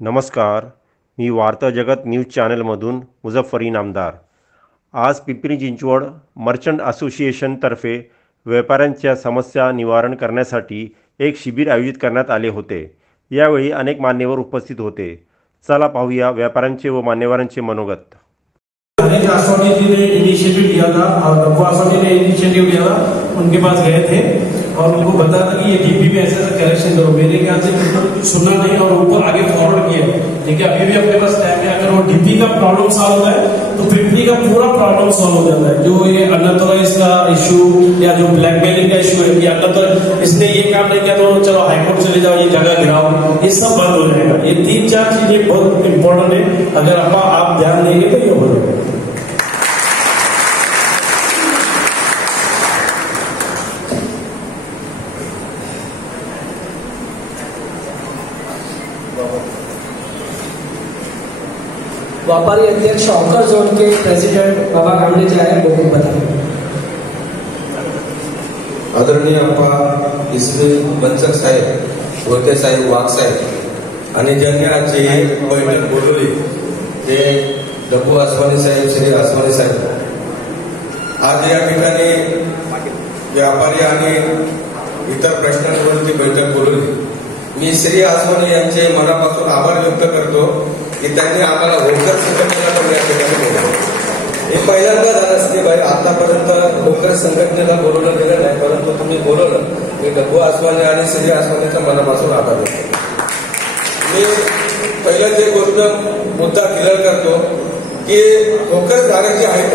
नमस्कार, मी वार्ता जगत न्यूज चॅनलमधून मुझफ्फर इनामदार। आज पिंपरी चिंचवड मर्चंट असोसिएशनतर्फे व्यापाऱ्यांच्या समस्या निवारण करण्यासाठी एक शिबिर आयोजित करण्यात आले होते। यावेळी अनेक मान्यवर उपस्थित होते। चला पाहूया व्यापाऱ्यांचे व मान्यवरांचे मनोगत। आसवानी जी ने इनिशिएटिव लिया था और डब्बू आसवानी ने इनिशिएटिव लिया था, उनके पास गए थे और उनको बताया था कि ये डीपी में ऐसा करेक्शन करो। मेरे ख्याल से कुछ सुना नहीं और ऊपर आगे फॉरवर्ड किया। लेकिन अभी भी अपने पास टाइम है, अगर वो डीपी का प्रॉब्लम सॉल्व होता है तो पिंपरी का पूरा प्रॉब्लम सॉल्व हो जाता है। जो ये अनऑथराइज का इशू या जो ब्लैकमेलिंग का इशू है, या अनऑथराइज इसने ये काम नहीं किया तो चलो हाईकोर्ट चले जाओ, ये जगह गिराओ, ये सब बंद हो जाएगा। ये 3-4 चीजें बहुत इंपॉर्टेंट है, अगर आप ध्यान देंगे तो ये हो जाएगा। व्यापारी अध्यक्ष ऑकर जोन के प्रेसिडेंट बाबा गांधी जी आए, वो बताएं। आदरणीय अप्पा इसरी बंचक साहेब, वोते साहेब, वाघ साहेब आणि ज्यांनी आज जे बैठक बोलवली ते डब्बू आसवानी साहेब, श्री आसवानी साहेब। आज या ठिकाणी व्यापारी आणि इतर प्रश्नांवरती बैठक बोलवली। मी श्री आसवानी यांचे मनापासून आभार व्यक्त करतो की त्यांनी आम्हाला होकर संघटनेला पण या ठिकाणी बोलवलं। हे पहिल्यांदा झालं असते बाई, आतापर्यंत होकर संघटनेला बोलवलं गेलं नाही, परंतु तुम्ही बोलवलं। मी डब्बू आसवानी आणि श्री आसवानीचा मनापासून आभार व्यक्त करतो। मी पहिलं जे गोष्ट मुद्दा क्लिअर करतो की होकर झाडे जे आहेत,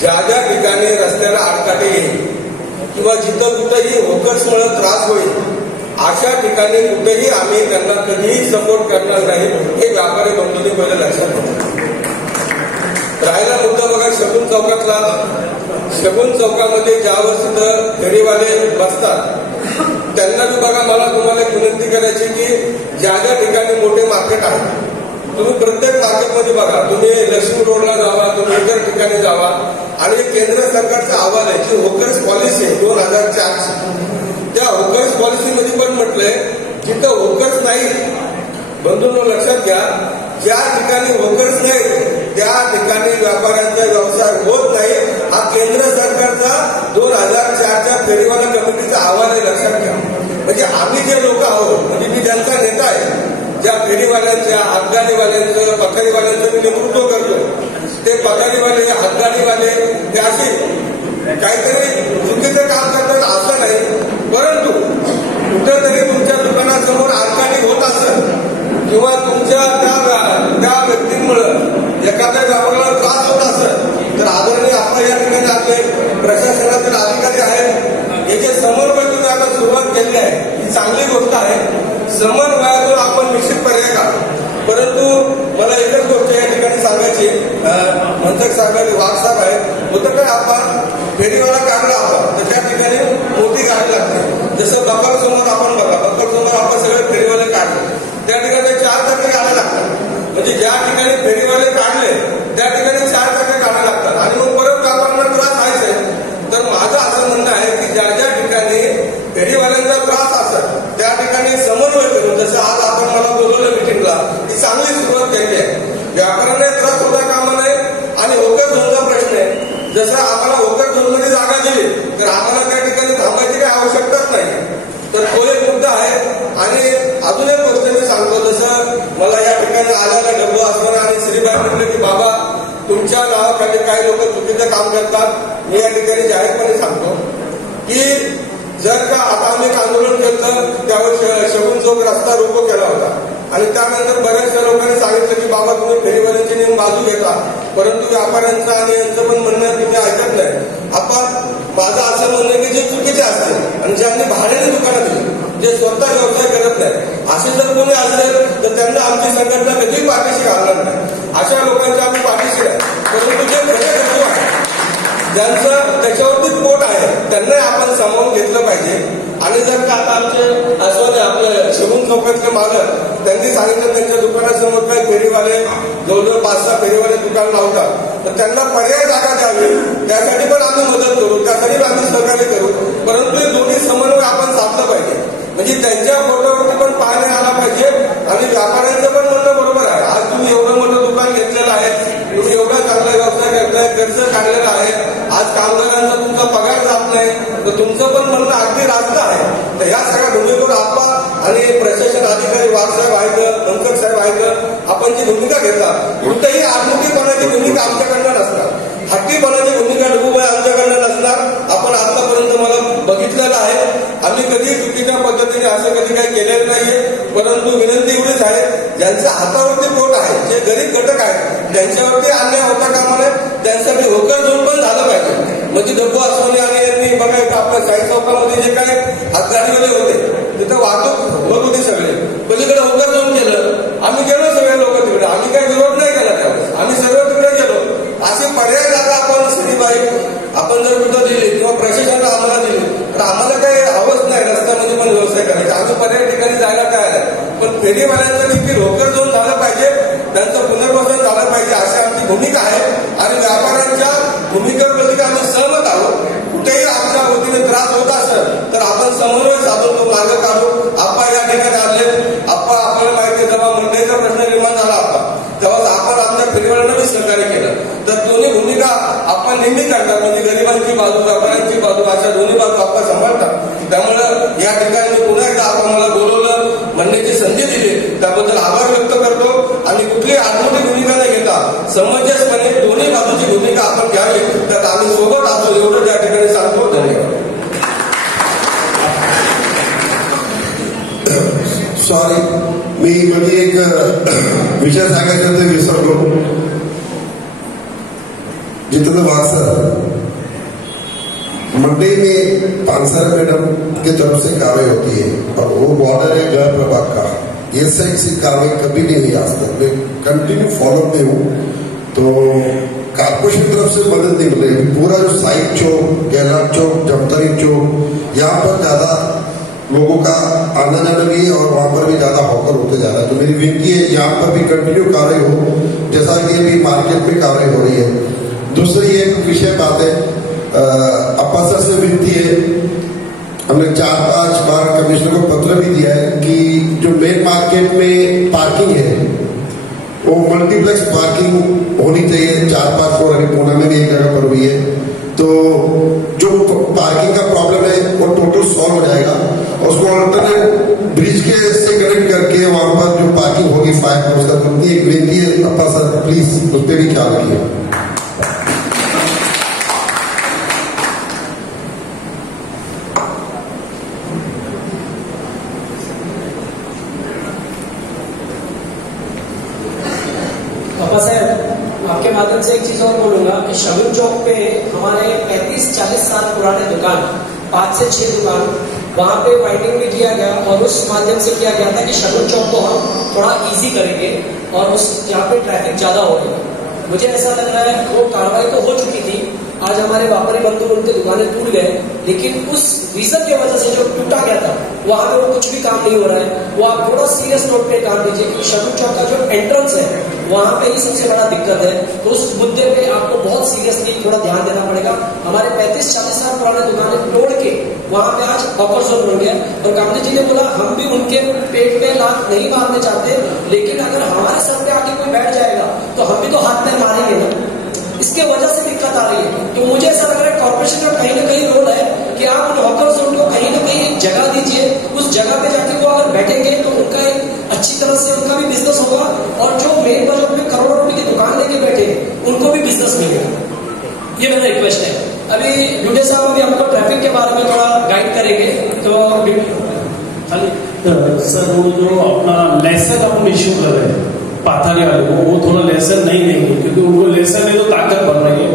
ज्या ज्या ठिकाणी रस्त्याला आडकाठी येईल किंवा जिथं कुठेही होकर्समुळे त्रास होईल, अशा ठिकाणी कुठेही आम्ही त्यांना कधीही सपोर्ट करणार नाही, हे व्यापारी बंधूंनी पहिलं लक्षात घेतलं। राहिला मुद्दा बघा शगुन चौकातला। शगुन चौकामध्ये ज्यावर सुद्धा फेरीवाले बसतात त्यांना बी बघा, मला तुम्हाला एक विनंती करायची की ज्या ज्या ठिकाणी मोठे मार्केट आहे, तुम्ही प्रत्येक मार्केटमध्ये बघा, तुम्ही लक्ष्मी रोडला जावा, तुम्ही इतर ठिकाणी जावा, आणि केंद्र सरकारचा अहवाल आहे की होकर्स पॉलिसी 2004 त्या होकर्स पॉलिसीमध्ये पण म्हटलंय जिथं होकर्स नाही, बंधूंनो लक्षात घ्या, ज्या ठिकाणी होकर्स नाही त्या ठिकाणी व्यापाऱ्यांचा व्यवसाय होत नाही। हा केंद्र सरकारचा 2004च्या फेरीवाला कमिटीचा अहवाल आहे, लक्षात घ्या। म्हणजे आम्ही जे लोक आहोत, म्हणजे मी ज्यांचा नेता आहे, ज्या फेरीवाल्यांच्या, हातगाडीवाल्यांचं, पथारीवाल्यांचं मी नेतृत्व करतो, ते पथारीवाले, हातगाडीवाले हे असे काहीतरी चुकीचं काम करतात असं नाही, परंतु कुठेतरी तुमच्या दुकानासमोर आडकाठी होत असेल किंवा तुमच्या त्या व्यक्तींमुळे एखाद्या व्यापाऱ्याला त्रास होत असेल तर आदरणीय आपण या ठिकाणी आपले प्रशासनातील अधिकारी आहेत, याचे समन्वय तुम्ही आता सुरुवात केली आहे, ही चांगली गोष्ट आहे। समन्वयातून आपण निश्चित पर्याय काढू, परंतु मला एकच गोष्ट या ठिकाणी सांगायची, मंचक साहेब, वाघ साहेब आहेत, होतं काय आपण फेरीवाला काढला आपण तर त्या ठिकाणी मोठी गाडी लागते। जसं बकर समोर आपण बघा, बकर समोर आपण सगळे फेरीवाले काढले, त्या ठिकाणी 4 चाकी गाड्या लागतात। म्हणजे ज्या ठिकाणी फेरीवाले काढले त्या ठिकाणी 4 चाकी गाड्या लागतात आणि मग परत व्यापाऱ्यांना त्रास व्हायचा आहे। तर माझं असं म्हणणं आहे की ज्या ज्या ठिकाणी फेरीवाल्यांचा त्रास असेल त्या ठिकाणी समन्वय करून, जसं आज आपण मला बोलवलं मिटिंगला, ही चांगली सुरुवात केली आहे। व्यापाऱ्यांना त्रास होता कामा नये आणि होकर झोनचा प्रश्न आहे, जसं आम्हाला होकर झोनमध्ये जागा दिली तर आम्हाला त्या ठिकाणी थांबायची काही आवश्यकताच नाही, तर तो एक मुद्दा आहे। आणि अजून एक गोष्ट मी सांगतो, जसं मला या ठिकाणी आलेला डब्बू आसवानी आणि श्रीबाई म्हटलं की बाबा तुमच्या नावाखाली काही लोक चुकीचं काम करतात। मी या ठिकाणी जाहीरपणे सांगतो की जर का आता आम्ही एक आंदोलन केलं त्यावेळेस शगुन चौक रस्ता रोको केला होता आणि त्यानंतर बऱ्याचशा लोकांनी सांगितलं की बाबा तुम्ही फेरीवाल्यांची नेहमी बाजू घेता, परंतु व्यापाऱ्यांचं आणि यांचं पण म्हणणं तुम्ही ऐकत नाही। आपण माझं असं म्हणणं की जे चुकीचे असतील आणि ज्यांनी भाड्याने दुकानं दिली, जे स्वतः व्यवसाय करत नाही, असे जर कोणी असेल तर त्यांना आमची संघटना कधीही पाठीशी घालणार नाही। अशा लोकांच्या आम्ही पाठीशी आहे, परंतु जे खरे गरजू आहे, ज्यांचं त्याच्यावरतीच पोट आहे, त्यांना आपण सामावून घेतलं पाहिजे। आणि जर का आता आमचे आसवानी आपले शगुन चौकातले मालक त्यांनी सांगितलं त्यांच्या दुकानासमोर काही फेरीवाले जवळजवळ 5-6 फेरीवाले दुकान लावतात तर त्यांना पर्याय जागा द्यावी, त्यासाठी पण आम्ही मदत करू, त्यासाठी आम्ही सहकार्य करू, परंतु हे दोन्ही समन्वय आपण साधलं पाहिजे। म्हणजे त्यांच्या फोटोवरती पण पाहणे आला पाहिजे आणि कर्ज काढलेलं आहे, आज कामगारांचा तुमचा पगार जात नाही, तर तुमचं पण म्हणणं अगदी रास्त आहे. तर या सगळ्या भूमिकेवर आपण आणि प्रशासन अधिकारी वाघसाहेब आहेत, मंकर साहेब आहेत, आपण जी भूमिका घेता कुठेही आत्महत्येपणाची भूमिका आमच्याकडनं नसणार, हट्टीपणाची भूमिका डुबूबाई आमच्याकडनं नसणार. आपण आतापर्यंत मला बघितलेलं आहे, आम्ही कधी चुकीच्या पद्धतीने असं कधी काही केलेलं नाहीये. परंतु विनंती एवढीच आहे, ज्यांच्या हातावरती पोट आहे, जे गरीब घटक आहेत, त्यांच्यावरती अन्याय होता कामा नये, त्यांच्यासाठी होकर झोन पण झालं पाहिजे. म्हणजे डब्बू आसवानी आणि यांनी बघा आपल्या साई चौकामध्ये जे काय हातगाडीवाले होते तिथं वाहतूक होत होते सगळे, पलीकडे होकर झोन केलं. आम्ही गेलो सगळे लोक तिकडे, आम्ही काही विरोध नाही केला त्यावेळेस, आम्ही सर्व तिकडे गेलो. असे पर्याय जागा आपण सिटीबाई आपण जर कुठं दिली किंवा प्रशासनाला आम्हाला दिली तर आम्हाला काही हवंच नाही रस्त्यामध्ये पण व्यवसाय करायचा, आम्ही पर्याय ठिकाणी जायला काय आहे. पण फेरीवाल्यांचं देखील होकर झोन झालं पाहिजे, त्यांचं पुनर्वसन झालं पाहिजे, अशी आमची भूमिका आहे. आणि व्यापाऱ्यांच्या भूमिकेप्रती आम्ही सहमत आहोत. कुठेही आमच्या वतीने त्रास होत असेल तर आपण समन्वय साधून तो मार्ग काढू. आप्पा या ठिकाणी आले, आप्पा आपल्याला माहिती जेव्हा मंडईचा प्रश्न निर्माण झाला तेव्हा आपण आमच्या फेरीवाल्यांना बी सहकार्य केलं. तर दोन्ही भूमिका आपण नेहमी करतात, म्हणजे गरिबांची बाजू व्यापाऱ्यांची बाजू अशा दोन्ही बाजू आपण सांभाळतात. त्यामुळं या ठिकाणी मी पुन्हा एकदा आपण मला बोलवलं, म्हणण्याची संधी दिली, त्याबद्दल आभार व्यक्त करतो. आणि कुठलीही आत्महत्या भूमिका न घेता समंजसपणे दोन्ही बाजूची भूमिका आपण घ्यावी, तर आम्ही सोबत असतो एवढं त्या ठिकाणी सांगतो. धन्यवाद. सॉरी, मी म्हणजे एक विषय सांगायचं ते विसरलो. जितेंद्र वाघसर मंडी में पानसर मैडम की तरफ से कार्रवाई होती है और वो बॉर्डर है गृह प्रभाग का, ये साइड से कार्रवाई कभी नहीं हुई आज तक. मैं कंटिन्यू फॉलो में हूँ, तो कारपोरेशन तरफ से मदद नहीं मिल रही. पूरा जो साइड चौक, गैलाट चौक, जमतरी चौक, यहाँ पर ज्यादा लोगों का आना जाना भी है और वहां पर भी ज्यादा हॉकर होते जा रहा है. तो मेरी विनती है यहाँ पर भी कंटिन्यू कार्रवाई हो, जैसा कि अभी मार्केट में कार्रवाई हो रही है. दूसरी एक विषय बात है, अप्पा सर से विनती है, हमने 4-5 बार कमिश्नर को पत्र भी दिया है कि जो मेन मार्केट में पार्किंग है वो मल्टीप्लेक्स पार्किंग होनी चाहिए. 4-5 फ्लोर अभी पूना में भी एक जगह पर हुई है, तो जो पार्किंग का प्रॉब्लम है वो टोटल सॉल्व हो जाएगा. उसको अल्टरनेट ब्रिज के से कनेक्ट करके वहां पर जो पार्किंग होगी 5 फ्लोर तक, उनकी एक विनती है अप्पा सर प्लीज उस पर भी ख्याल रखिए. आपके माध्यम से एक चीज और बोलूंगा कि शगुन चौक पे हमारे 35-40 साल पुराने दुकान, 5 से 6 दुकान, वहां पे वाइडिंग भी किया गया और उस माध्यम से किया गया था कि शगुन चौक को हम थोड़ा इजी करेंगे और उस यहाँ पे ट्रैफिक ज्यादा हो गया. मुझे ऐसा लग रहा है वो कार्रवाई तो हो चुकी थी, आज हमारे व्यापारी बंधु उनके दुकानें टूट गए, लेकिन उस रीजन की वजह से जो टूटा गया था वहां पे वो कुछ भी काम नहीं हो रहा है. वो आप थोड़ा सीरियस नोट पे काम लीजिए, क्योंकि शगुन चौक का जो एंट्रेंस है वहां पे ही सबसे बड़ा दिक्कत है. तो उस मुद्दे पे आपको बहुत सीरियसली थोड़ा ध्यान देना पड़ेगा. हमारे 35-40 साल पुराने दुकानें तोड़ के वहां पे आज हॉकर जोन बन गया. और गांधी जी ने बोला हम भी उनके पेट पे लात नहीं मारने चाहते, लेकिन अगर हमारे सर पे आके कोई बैठ जाएगा तो हम भी तो हाथ पैर मारेंगे ना. इसके वजह से दिक्कत आ रही है. तो मुझे ऐसा लग रहा है कॉर्पोरेशन का कहीं ना कहीं रोल है कि आप उन हॉकर जोन को कहीं ना कहीं एक जगह दीजिए. उस जगह पे जाके वो अगर बैठेंगे तो उनका एक अच्छी तरह से उनका भी बिजनेस होगा, और जो मेन बजट में करोड़ों रुपए की दुकान लेके बैठे उनको भी बिजनेस मिलेगा. ये मेरा रिक्वेस्ट है. अभी ड्यूटे साहब अभी हमको ट्रैफिक के बारे में थोड़ा गाइड करेंगे. तो सर वो जो अपना लाइसेंस अपन इश्यू कर रहे हैं पाथारी वाले को, वो थोड़ा लेसन नहीं देंगे, क्योंकि उनको लेसन में तो ताकत बढ़ रही है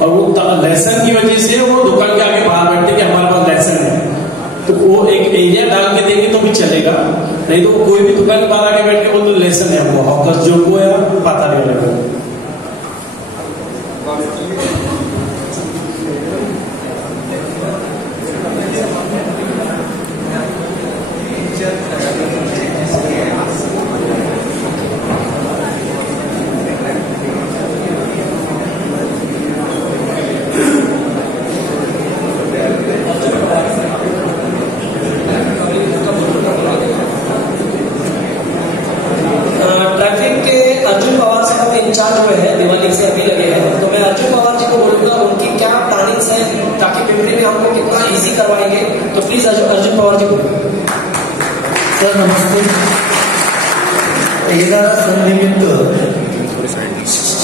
और वो लेसन की वजह से वो दुकान के आगे बाहर बैठते कि हमारे पास लेसन है. तो वो एक एरिया डाल के देंगे तो भी चलेगा, नहीं तो कोई भी दुकान बाहर आगे बैठ के वो तो लेसन है, वो हॉकर जो को या पाथारी वाले को. भी हम लोग कितना इजी करवाएंगे। तो प्लीज अर्जुन पवार जी बोलो। सर नमस्ते। येणाऱ्या संधीनिमित्त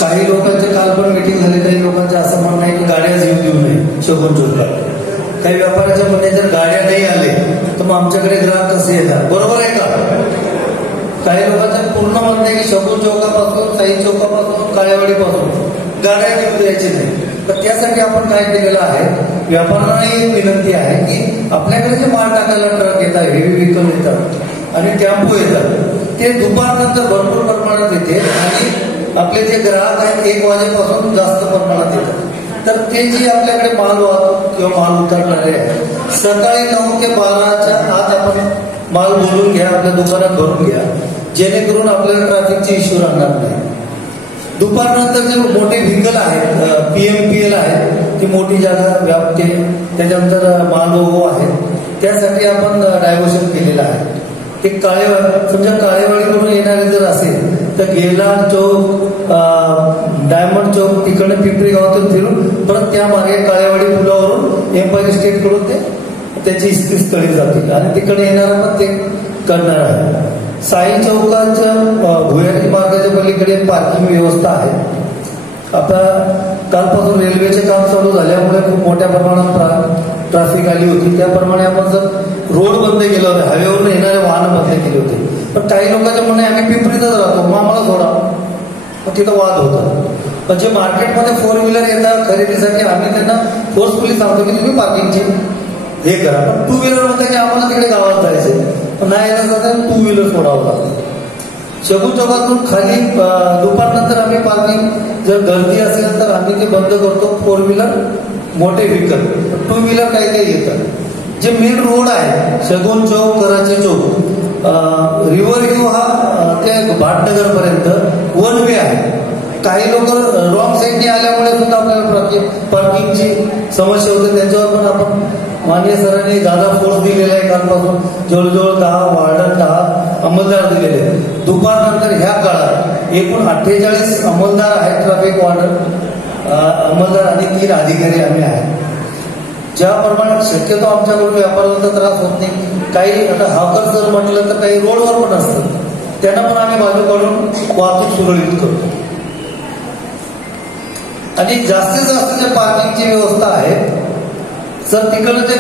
काही लोकांचे काल पण मीटिंग झाली, काही लोकांचं असं म्हणणं आहे की गाड्याच येऊ देऊ नये शगुन चौकला. काही व्यापाऱ्याच्या म्हणणे जर गाड्या नाही आले तर मग आमच्याकडे ग्राहक कसे येणार, बरोबर आहे का? काही लोकांचं पूर्ण म्हणणं आहे की शगुन चौकापासून साई चौकापासून काळेवाडीपासून गाड्या येऊ द्यायची नाही. तर त्यासाठी आपण काय केलेलं आहे, व्यापाऱ्यांना एक विनंती आहे की आपल्याकडे जे माल टाकायला ट्रक येतात, हेवी व्हेकल येतात आणि टेम्पो येतात, ते दुपारनंतर भरपूर प्रमाणात येते आणि आपले जे ग्राहक आहेत 1 वाजेपासून जास्त प्रमाणात येतात. तर ते जे आपल्याकडे माल वाहतूक किंवा माल उतरणारे आहेत, सकाळी 9 ते 12च्या आत आपण माल बोलून घ्या, आपल्या दुकानात भरून घ्या, जेणेकरून आपल्याला ट्रॅफिकचे इश्यू राहणार नाही. दुपारनंतर जे मोठे व्हेकल आहेत, PMPL आहेत, ती मोठी जागा व्यापते, त्याच्यानंतर मालवाहू आहेत, त्यासाठी आपण डायव्हर्शन केलेलं आहे. ते समजा काळेवाडीकडून येणारे जर असेल तर गेलार चौक, डायमंड चौक, तिकडनं पिंपरी गावातून फिरून परत त्या मार्गे काळेवाडी पुलावरून एम्पायर स्टेट कडून ते त्याची स्थळी जातील आणि तिकडे येणारा पण ते करणार आहे. साई चौकाच्या भुयारी मार्गाच्या पलीकडे पार्किंग व्यवस्था आहे. आता कालपासून रेल्वेचे काम चालू झाल्यामुळे खूप मोठ्या प्रमाणात ट्रॅफिक आली होती. त्याप्रमाणे आपण जर रोड बंद केला होता, हायवेवरून येणारे वाहन बंद केले होते. पण काही लोकांच्या म्हणणे आम्ही पिंपरीतच राहतो, मग आम्हाला सोडा, मग तिथं वाद होता. पण जे मार्केटमध्ये 4 व्हीलर येतात खरेदीसाठी, आम्ही त्यांना फोर्सफुली सांगतो की तुम्ही पार्किंगची हे करा. पण 2 व्हीलर म्हणतात की आम्हाला तिकडे गावात जायचंय, पण नाही येणार तर 2 व्हीलर सोडावं लागतं. शगुन चौकातून खाली दुपारनंतर आम्ही पार्किंग जर गर्दी असेल तर आम्ही ते बंद करतो. 4 व्हीलर मोठे व्हेकल, 2 व्हीलर काही काही येतात. जे मेन रोड आहे शगुन चौक, कराची चौक, रिव्हर व्ह्यू हा ते भाटनगर पर्यंत 1 वे आहे. काही लोक रॉंग साईडने आल्यामुळे सुद्धा आपल्याला पार्किंगची समस्या होते. त्याच्यावर पण आपण माननीय सरांनी दादा फोर्स दिलेला आहे. कालपासून जवळजवळ 10 वार्डन, 10 अंमलदार दिलेले आहेत. दुपारनंतर ह्या काळात एकूण 48 अंमलदार आहेत, ट्रॅफिक वार्डन अंमलदार आणि 3 अधिकारी आम्ही आहेत. ज्याप्रमाणे शक्यतो आमच्याकडून व्यापाऱ्यांचा त्रास होत नाही. काही आता हावकर जर म्हटलं तर काही रोडवर पण असतं, त्यांना पण आम्ही बाजू काढून वाहतूक सुरळीत करतो. आणि जास्तीत जास्त जे पार्किंगची व्यवस्था आहे सर, तिकडं ते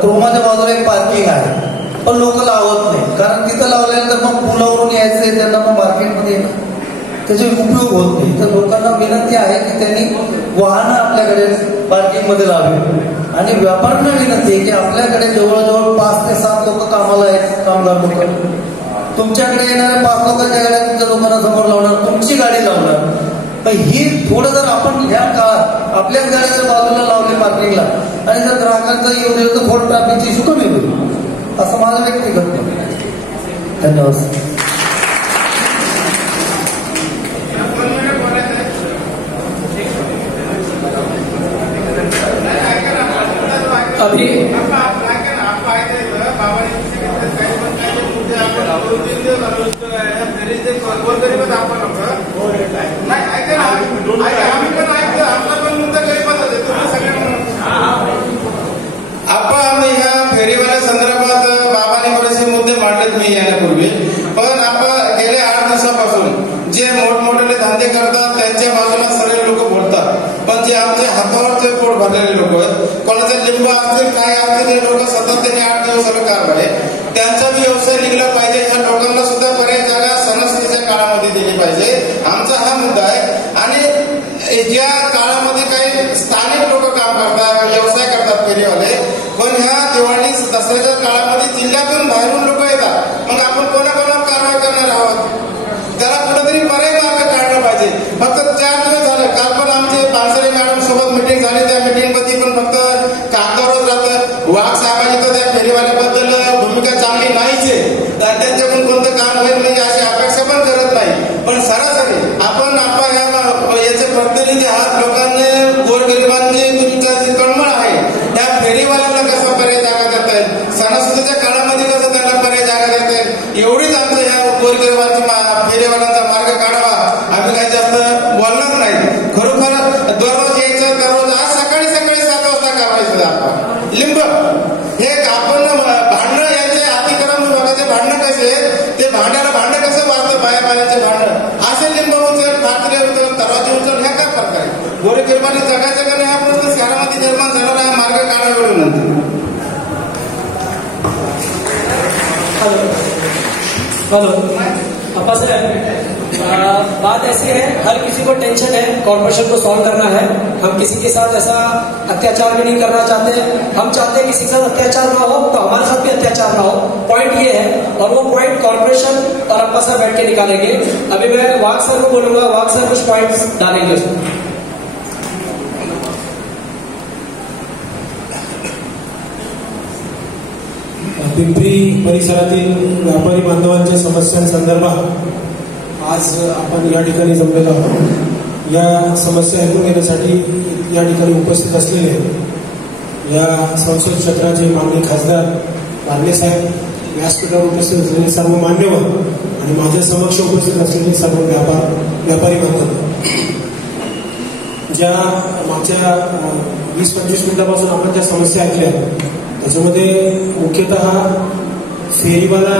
क्रोमाच्या बाजूला एक पार्किंग आहे, पण लोक लावत नाही. कारण तिथं लावल्यानंतर मग पुलावरून यायचंय, त्यांना मग मार्केटमध्ये त्याचे उपयोग होत नाही. तर लोकांना विनंती आहे की त्यांनी वाहनं आपल्याकडे पार्किंगमध्ये लावावी. आणि व्यापाऱ्यांना विनंती आहे की आपल्याकडे जवळजवळ 5 ते 7 लोक कामाला आहेत, कामगार लोक. तुमच्याकडे येणाऱ्या 5 लोकांच्या गाड्या तुमच्या दुकानासमोर लावणार, तुमची गाडी लावणार. पण ही थोडं जर आपण ह्या काळात आपल्याच गाड्या जर बाजूला लावली पार्किंगला आणि जर ग्राहकांचा येऊ दिलं तर थोडं ट्रॅफिकची इश्यू कमी होईल, असं माझं व्यक्तिगत मत आहे. धन्यवाद. अभी आपण ह्या फेरीवाल्या संदर्भात बाबांनी बरेचसे मुद्दे मांडलेत मी येण्यापूर्वी. पण आपण गेल्या 8 दिवसापासून जे मोठमोठे धंदे करतात त्यांच्या बाजूला सगळे लोक बोलतात, पण जे आमचे हातावरचे पोट भरलेले लोक आहेत, कोणाचे लिंब असतील काय असतील, हे लोक सतत त्यांनी 8 दिवस कारभार आहे. त्यांचा बी व्यवसाय निघला पाहिजे. ह्या लोकांना सुद्धा बऱ्याच जागा सणासुदीच्या काळामध्ये दिली पाहिजे, आमचा हा मुद्दा आहे. आणि ज्या काळामध्ये काही स्थानिक लोक काम करतात, व्यवसाय करतात फेरीवाले, पण ह्या दिवाळी दसऱ्याच्या काळामध्ये जिल्ह्यातून बाहेरून लोक येतात, मग आपण कोणाकोणावर कारवाई करणार आहोत? त्याला कुठेतरी पर्याय मार्ग काढला पाहिजे. फक्त 4 दिवस झाले, काल पण आमचे पानसरे मॅडम सोबत मिटिंग झाली. त्या मिटिंगमध्ये पण फक्त कागदावरच राहतं. वाघ साहेबांनी तर त्या फेरीवाल्याबद्दल भूमिका चांगली नाहीच आहे, त्यांच्याकडून कोणतं काम होईल नाही अशी अपेक्षा पण करत नाही. पण सरासरी आपण याचे प्रतिनिधी आहात, लोकांनी गोरगरिबांची तुमच्या जी तळमळ आहे त्या फेरीवाल्यांना कसं पर्याय जागा देता येईल, सणासुदीच्या काळामध्ये कसं त्यांना पर्याय जागा देता येईल, एवढीच आमचं ह्या गोरगरिबांचा फेरीवाल्यांचा मार्ग काढावा. आम्ही काही जास्त बोलणार नाही. खरोखर दररोज यायचं, दररोज आज सकाळी 7 वाजता कारवाई सुद्धा आपण लिंब हे आपण भांडणं यांचे अतिक्रम विभागाचे भांडणं कसे ते भांड्याला भांडं कसं वाढतं बायाचे भांडण असे लिंब उचल फाटले उचल तराजू उचल ह्या काय प्रकार आहे गोरे गिरबाने जगाच्या कडे हा प्रश्न शहरामध्ये निर्माण झालेला आहे मार्ग काढावे नंतर हेलो अपा सर बात ऐसी है हर किसी को टेंशन है कॉर्पोरेशन को सॉल्व करना है हम किसी के साथ ऐसा अत्याचार भी नहीं करना चाहते हम चाहते हैं किसी के साथ अत्याचार ना हो तो हमारे साथ भी अत्याचार ना हो पॉइंट ये है और वो पॉइंट कॉर्पोरेशन और अपा सर बैठ के निकालेंगे अभी मैं वाघ सर को बोलूंगा वाघ सर कुछ पॉइंट्स डालेंगे उसमें पिंपरी परिसरातील व्यापारी बांधवांच्या समस्यांसंदर्भात आज आपण या ठिकाणी जमलेलो आहोत या समस्या ऐकून घेण्यासाठी या ठिकाणी उपस्थित असलेले या संसद क्षेत्राचे माननीय खासदार बारणे साहेब व्यासपीठावर उपस्थित असलेले सर्व मान्यवर आणि माझ्या समक्ष उपस्थित असलेले सर्व व्यापारी बांधव ज्या मागच्या 20-25 मिनिटापासून आपण ज्या समस्या ऐकल्या त्याच्यामध्ये मुख्यतः फेरीवाला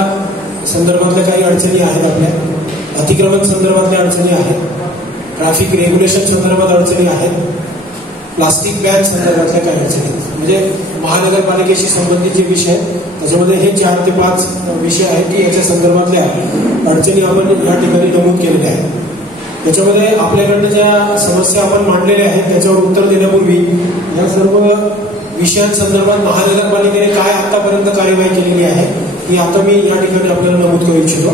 संदर्भातल्या काही अडचणी आहेत आपल्या अतिक्रमण संदर्भातल्या अडचणी आहेत ट्रॅफिक रेग्युलेशन संदर्भात अडचणी आहेत प्लास्टिक बॅन संदर्भातल्या काही अडचणी आहेत म्हणजे महानगरपालिकेशी संबंधित जे विषय आहेत त्याच्यामध्ये हे 4 ते 5 विषय आहेत की याच्या संदर्भातल्या अडचणी आपण या ठिकाणी नमूद केलेल्या आहेत त्याच्यामध्ये आपल्याकडनं ज्या समस्या आपण मांडलेल्या आहेत त्याच्यावर उत्तर देण्यापूर्वी या सर्व विषयांसंदर्भात महानगरपालिकेने काय आतापर्यंत कार्यवाही केलेली आहे ही आता मी या ठिकाणी आपल्याला नमूद करू इच्छितो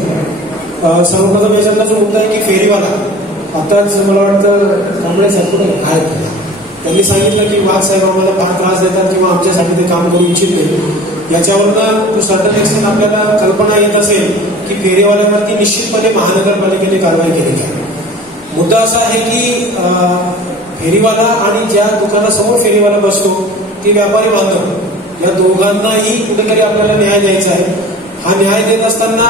सर्वप्रथम याच्यातला जो मुद्दा आहे की फेरीवाला आताच मला वाटतं कांबळे साहेब आहेत त्यांनी सांगितलं की वाघ साहेब आम्हाला फार त्रास देतात किंवा आमच्यासाठी ते काम करू इच्छित नाही याच्यावरनं सर्टन एक्सटेंट आपल्याला कल्पना येत असेल की फेरीवाल्यावरती निश्चितपणे महानगरपालिकेने कारवाई केलेली आहे मुद्दा असा आहे की फेरीवाला आणि ज्या दुकानासमोर फेरीवाला बसतो ती व्यापारी बांधव या दोघांनाही कुठेतरी आपल्याला न्याय द्यायचा आहे हा न्याय देत असताना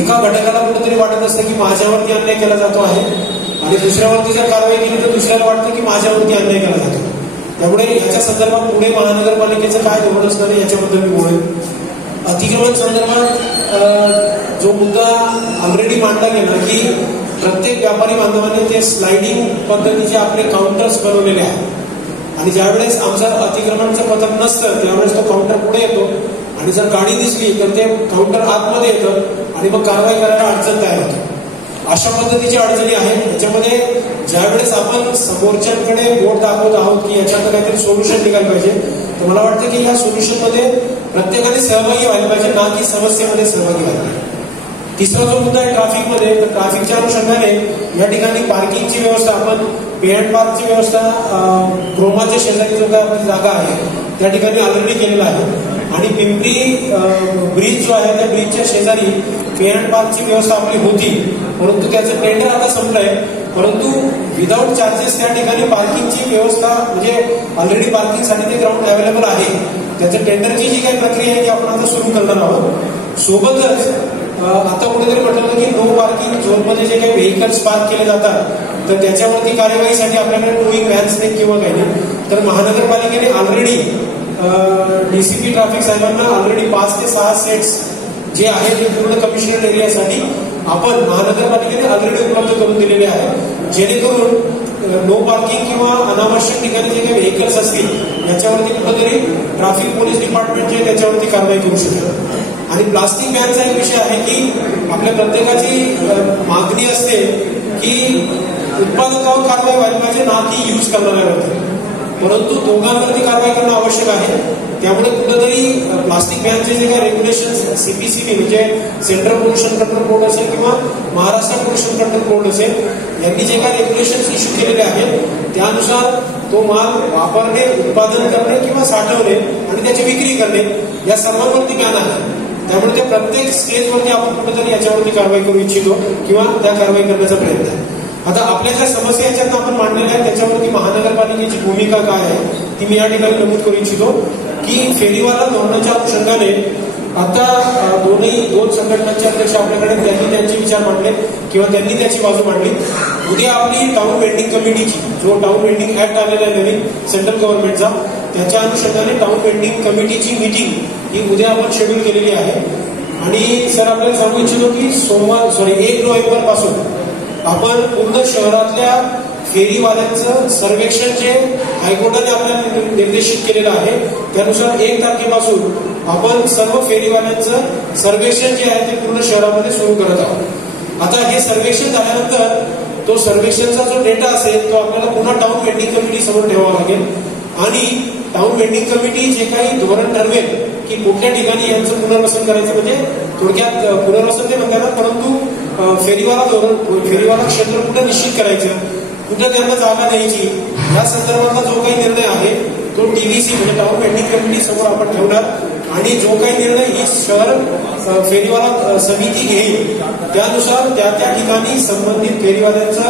एका घटकाला कुठेतरी वाटत असतं की माझ्यावरती अन्याय केला जातो आहे आणि दुसऱ्यावरती जर कारवाई केली तर दुसऱ्याला वाटतं की माझ्यावरती अन्याय केला जातो त्यामुळे याच्या संदर्भात पुढे महानगरपालिकेचं काय धोरण असणार आहे याच्याबद्दल मी बोलेन अतिक्रमण संदर्भात जो मुद्दा ऑलरेडी मांडला गेला की प्रत्येक व्यापारी बांधवांनी ते स्लायडिंग पद्धतीचे आपले काउंटर्स बनवलेले आहेत आणि ज्यावेळेस आमचं अतिक्रमणचं पथक नसतं त्यावेळेस तो काउंटर पुढे येतो आणि जर गाडी दिसली तर ते काउंटर आतमध्ये येतं आणि मग कारवाई करायला अडचण तयार होते अशा पद्धतीची अडचणी आहेत त्याच्यामध्ये ज्यावेळेस आपण समोरच्यांकडे बोट दाखवत आहोत की याच्याकडे काहीतरी सोल्युशन निघालं पाहिजे तर मला वाटतं की या सोल्युशनमध्ये प्रत्येकाने सहभागी व्हायला पाहिजे ना की समस्येमध्ये सहभागी व्हायला पाहिजे तिसरा जो मुद्दा आहे ट्रॅफिकमध्ये तर ट्रॅफिकच्या अनुषंगाने या ठिकाणी पार्किंगची व्यवस्था आपण पे अँड पार्कची व्यवस्था क्रोमाच्या शेजारी जो काय आपली जागा आहे त्या ठिकाणी ऑलरेडी केलेला आहे आणि पिंपरी ब्रिज जो आहे त्या ब्रिजच्या शेजारी पे अँड पार्कची व्यवस्था आपली होती परंतु त्याचं टेंडर आता संपलंय परंतु विदाऊट चार्जेस त्या ठिकाणी पार्किंगची व्यवस्था म्हणजे ऑलरेडी पार्किंगसाठी ते ग्राउंड अवेलेबल आहे त्याच्या टेंडरची जी काही प्रक्रिया आहे ती आपण आता सुरू करणार आहोत सोबतच आता कुठेतरी म्हटलं की नो पार्किंग झोनमध्ये जे काही व्हेकल्स पार्क केले जातात तर त्याच्यावरती कार्यवाहीसाठी आपल्याकडे टोईंग व्हॅन्स नाही किंवा काही नाही तर महानगरपालिकेने ऑलरेडी डीसीपी ट्रॅफिक साहेबांना ऑलरेडी 5 ते 6 सेट्स जे आहेत ते पूर्ण कमिशनर एरियासाठी आपण महानगरपालिकेने ऑलरेडी उपलब्ध करून दिलेले आहे जेणेकरून नो पार्किंग किंवा अनावश्यक ठिकाणी जे काही व्हेकल्स असतील याच्यावरती कुठेतरी ट्रॅफिक पोलीस डिपार्टमेंट जे त्याच्यावरती कारवाई करू शकेल आणि प्लास्टिक बॅनचा एक विषय आहे की आपल्या प्रत्येकाची मागणी असते की उत्पादकावर कारवाई व्हायला पाहिजे ना की यूज करणाऱ्यावरती परंतु दोघांवरती कारवाई करणं आवश्यक आहे त्यामुळे कुठेतरी प्लास्टिक बॅनचे जे काही रेग्युलेशन सीपीसीबी म्हणजे सेंट्रल पोल्युशन कंट्रोल बोर्ड असेल किंवा महाराष्ट्र पोल्युशन कंट्रोल बोर्ड असेल यांनी जे काही रेग्युलेशन इश्यू केलेले आहेत त्यानुसार तो माल वापरणे उत्पादन करणे किंवा साठवणे आणि त्याची विक्री करणे या सर्वांवरती बॅन आहे त्यामुळे त्या प्रत्येक स्टेजवरती आपण कुठेतरी याच्यावरती कारवाई करू इच्छितो किंवा त्या कारवाई करण्याचा प्रयत्न आहे आता आपल्या ज्या समस्या याच्यात आपण मांडलेल्या आहेत त्याच्यावरती महानगरपालिकेची भूमिका काय आहे ती मी या ठिकाणी नमूद करू इच्छितो की फेरीवाला धोरणाच्या अनुषंगाने आता दोन संघटनांचे अध्यक्ष आपल्याकडे, त्यांनी त्यांचे विचार मांडले किंवा त्यांनी त्याची बाजू मांडली. उद्या आपली टाउन वेंडिंग कमिटीची, जो टाउन वेंडिंग ऍक्ट आलेला आहे नवीन सेंट्रल गव्हर्नमेंटचा, त्याच्या अनुषंगाने टाउन वेंडिंग कमिटीची मीटिंग ही उद्या आपण शेड्यूल केलेली आहे. आणि सर आपल्याला सांगू इच्छितो की 1 नोव्हेंबर पासून आपण पूर्ण शहरातल्या फेरीवाल्यांचं सर्वेक्षण जे हायकोर्टाने आपल्याला निर्देशित केलेलं आहे त्यानुसार 1 तारखेपासून आपण सर्व फेरीवाल्यांचं सर्वेक्षण जे आहे ते पूर्ण शहरामध्ये सुरू करत आहोत. आता हे सर्वेक्षण झाल्यानंतर तो सर्वेक्षणचा जो डेटा असेल तो आपल्याला पुन्हा टाउन वेंडिंग कमिटी समोर ठेवावा लागेल आणि टाउन वेंडिंग कमिटी जे काही धोरण ठरवेल की कुठल्या ठिकाणी यांचं पुनर्वसन करायचं, म्हणजे थोडक्यात पुनर्वसन ते म्हणतात, परंतु फेरीवाला क्षेत्र कुठं निश्चित करायचं, कुठं त्यांना जागा द्यायची, या संदर्भातला जो काही निर्णय आहे तो TVC म्हणजे टाउन वेंडिंग कमिटी समोर आपण ठेवणार आणि जो काही निर्णय ही शहर फेरीवाला समिती घेईल त्यानुसार त्या ठिकाणी संबंधित फेरीवाल्यांचं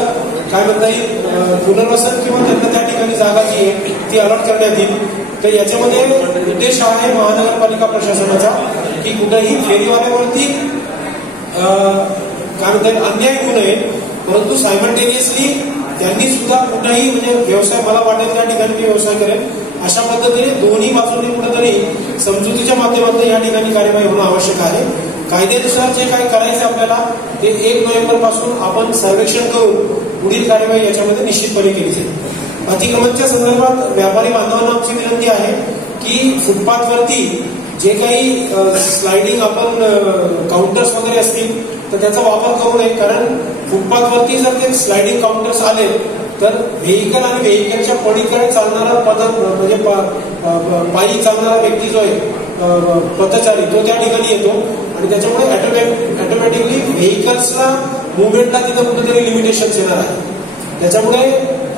काय म्हणता येईल पुनर्वसन किंवा त्यांना त्या ठिकाणी जागा जी आहे ती अलॉट करण्यात येईल. तर याच्यामध्ये उद्देश आहे महानगरपालिका प्रशासनाचा की कुठेही फेरीवाल्यावरती काय म्हणता येईल अन्याय होऊ नये, परंतु सायमल्टेनियसली त्यांनी सुद्धा कुठेही म्हणजे व्यवसाय मला वाटेल त्या ठिकाणी ते व्यवसाय करेल अशा पद्धतीने दोन्ही बाजूने कुठेतरी समजुतीच्या माध्यमातून या ठिकाणी कार्यवाही होणं आवश्यक आहे. कायद्यानुसार जे काही करायचं आपल्याला ते 1 नोव्हेंबर पासून आपण सर्वेक्षण करून पुढील कार्यवाही याच्यामध्ये निश्चितपणे केली जाईल. अतिक्रमणच्या संदर्भात व्यापारी बांधवांना आमची विनंती आहे की फुटपाथवरती जे काही स्लायडिंग आपण काउंटर्स वगैरे असतील तर त्याचा वापर करू नये, कारण फुटपाथवरती जर ते स्लायडिंग काउंटर्स आले तर व्हेकल आणि व्हेकलच्या पलीकडे चालणारा म्हणजे पायी चालणारा व्यक्ती जो आहे पथचारी तो त्या ठिकाणी येतो आणि त्याच्यामुळे ऑटोमॅटिकली व्हेकल्सला मुवमेंटला तिथं कुठेतरी लिमिटेशन येणार आहे. त्याच्यामुळे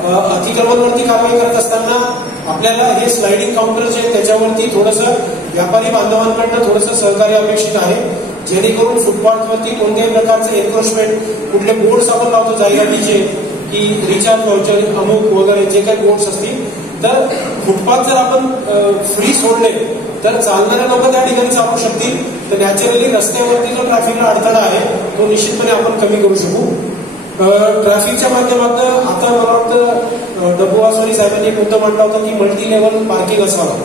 अतिक्रमणवरती कारवाई करत असताना आपल्याला हे स्लायडिंग काउंटर जे त्याच्यावरती थोडंसं व्यापारी बांधवांकडनं थोडंसं सहकार्य अपेक्षित आहे, जेणेकरून फुटपाथवरती कोणत्याही प्रकारचं एन्क्रोचमेंट, कुठले बोर्ड्स आपण लावतो जाहिरातीचे की रिचार्ज व्हाउचर अमुक वगैरे जे काही बोर्ड्स असतील, तर फुटपाथ जर आपण फ्री सोडले तर चालणारे लोक त्या ठिकाणी चालू शकतील, तर नॅचरली रस्त्यावरती जो ट्रॅफिकला अडथळा आहे तो निश्चितपणे आपण कमी करू शकू. ट्रॅफिकच्या माध्यमातून आता मला वाटतं डब्बूवासवानी साहेबांनी एक मुद्दा मांडला होता की मल्टी लेव्हल पार्किंग असावं.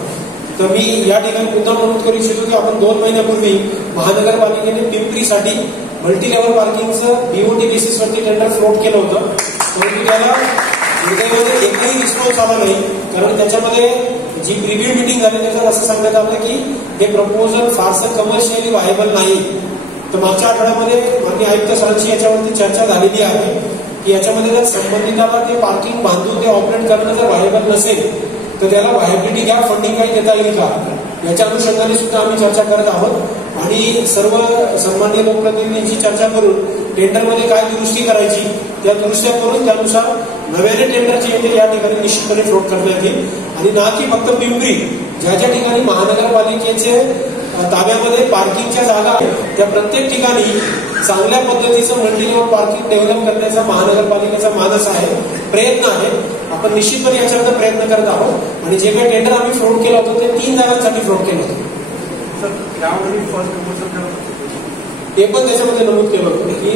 तर मी या ठिकाणी मुद्दा नमूद करू इच्छितो की आपण 2 महिन्यापूर्वी महानगरपालिकेने पिंपरीसाठी मल्टी लेव्हल पार्किंगचं BOT बेसिसवरती टेंडर फ्लोट केलं होतं, परंतु त्याला दुर्दैवाने एकही रिस्पॉन्स आला नाही, कारण त्याच्यामध्ये जी प्रिव्ह्यू मिटिंग झाली त्याच्यात असं सांगण्यात आलं की हे प्रपोजल फारसं कमर्शियली व्हायबल नाही. तर मागच्या आठवड्यामध्ये माननीय आयुक्त सरांची याच्यावरती चर्चा झालेली आहे की याच्यामध्ये जर संबंधिताला ते पार्किंग बांधून ते ऑपरेट करणं जर व्हायबल नसेल तर त्याला व्हायबिलिटी गॅप फंडिंग काही देता येईल का, याच्या अनुषंगाने सुद्धा आम्ही चर्चा करत आहोत आणि सर्व सन्माननीय लोकप्रतिनिधींची चर्चा करून टेंडरमध्ये काय दुरुस्ती करायची त्या दुरुस्त्या करून त्यानुसार नव्याने टेंडर जे येते या ठिकाणी निश्चितपणे फ्लोट करण्यात येईल आणि ना की फक्त पिंपरी, ज्या ज्या ठिकाणी महानगरपालिकेचे ताब्यामध्ये पार्किंगच्या जागा आहेत त्या प्रत्येक ठिकाणी चांगल्या पद्धतीचं मल्टी लेव्हल पार्किंग डेव्हलप करण्याचा महानगरपालिकेचा मानस आहे, प्रयत्न आहे. आपण निश्चितपणे याच्यावर प्रयत्न करत आहोत आणि जे काही टेंडर आम्ही फ्लोट केलं होतं ते 3 जागांसाठी फ्लोट केलं होतं. ते पण त्याच्यामध्ये नमूद केलं होतं की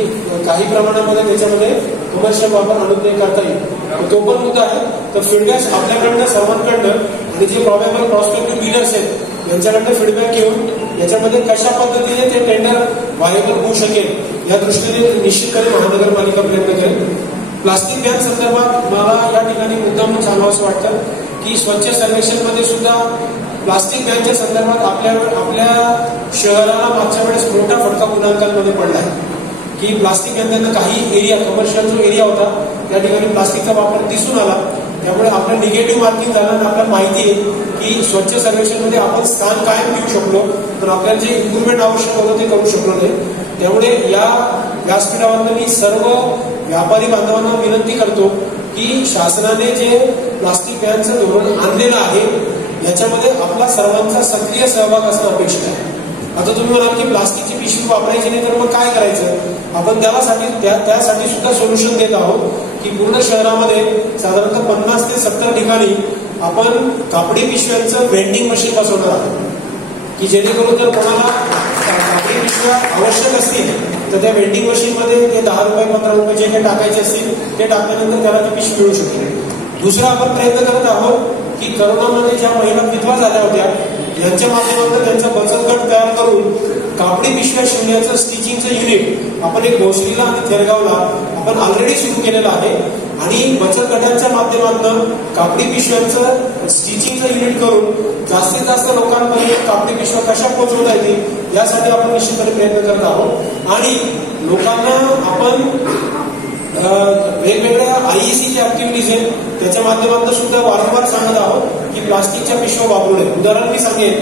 काही प्रमाणामध्ये त्याच्यामध्ये कमर्शियल वापर अनुज्ञ करता येईल, तो पण मुद्दा आहे. तर फीडबॅक आपल्याकडनं सर्वांकडनं आणि जे प्रॉबेबल प्रॉस्पेक्टिव्ह बिल्डर्स आहेत यांच्याकडनं फीडबॅक घेऊन याच्यामध्ये कशा पद्धतीने ते टेंडर व्हायबल होऊ शकेल या दृष्टीने निश्चितपणे महानगरपालिका प्रयत्न करेल. प्लास्टिक बॅन संदर्भात मला या ठिकाणी मुद्दाम सांगावं असं वाटतं की स्वच्छ सर्वेक्षणमध्ये सुद्धा प्लास्टिक बॅनच्या संदर्भात आपल्या शहराला मागच्या वेळेस मोठा फटका गुन्हांकांमध्ये पडला आहे की प्लास्टिक बॅनला काही एरिया कमर्शियल जो एरिया होता त्या ठिकाणी प्लास्टिकचा वापर दिसून आला, त्यामुळे आपलं निगेटिव्ह मार्किंग झालं आणि आपल्याला माहिती आहे की स्वच्छ सर्वेक्षणमध्ये आपण स्थान कायम देऊ शकलो तर आपल्याला जे इम्प्रुव्हमेंट आवश्यक होतं ते करू शकलो नाही. त्यामुळे या व्यासपीठावर मी सर्व व्यापारी बांधवांना विनंती करतो की शासनाने जे प्लास्टिक बॅनचं धोरण आणलेलं आहे याच्यामध्ये आपला सर्वांचा सक्रिय सहभाग असणं अपेक्षित आहे. आता तुम्ही म्हणाल की प्लास्टिकची पिशवी वापरायची नाही तर मग काय करायचं, आपण त्यासाठी सुद्धा सोल्युशन देत आहोत की पूर्ण शहरामध्ये साधारणतः 50 ते 70 ठिकाणी आपण कापडी पिशव्यांचं वेंडिंग मशीन बसवणार आहोत की जेणेकरून जर कोणाला कापडी पिशव्या आवश्यक असतील तर त्या वेंडिंग मशीनमध्ये ते 10 रुपये 15 रुपये जे काही टाकायचे असतील ते टाकल्यानंतर त्याला ती पिशवी मिळू शकते. दुसरा आपण प्रयत्न करत आहोत की करोनामध्ये ज्या महिला विधवा झाल्या होत्या यांच्या माध्यमातून त्यांचा बचत गट तयार करून कापडी पिशव्या शिवण्याचं स्टिचिंगचं युनिट आपण एक भोसरीला आणि थेरगावला आपण ऑलरेडी सुरू केलेलं आहे आणि बचत गटांच्या माध्यमातून कापडी पिशव्यांचं स्टिचिंगचं युनिट करून जास्तीत जास्त लोकांपर्यंत कापडी पिशव्या कशा पोहोचवता येतील यासाठी आपण निश्चितपणे प्रयत्न करत आहोत. आणि लोकांना आपण वेगवेगळ्या IEC च्या ऍक्टिव्हिटीज आहेत त्याच्या माध्यमातून सुद्धा वारंवार सांगत आहोत की प्लास्टिकच्या पिशव्या वापरू नये. उदाहरण मी सांगेन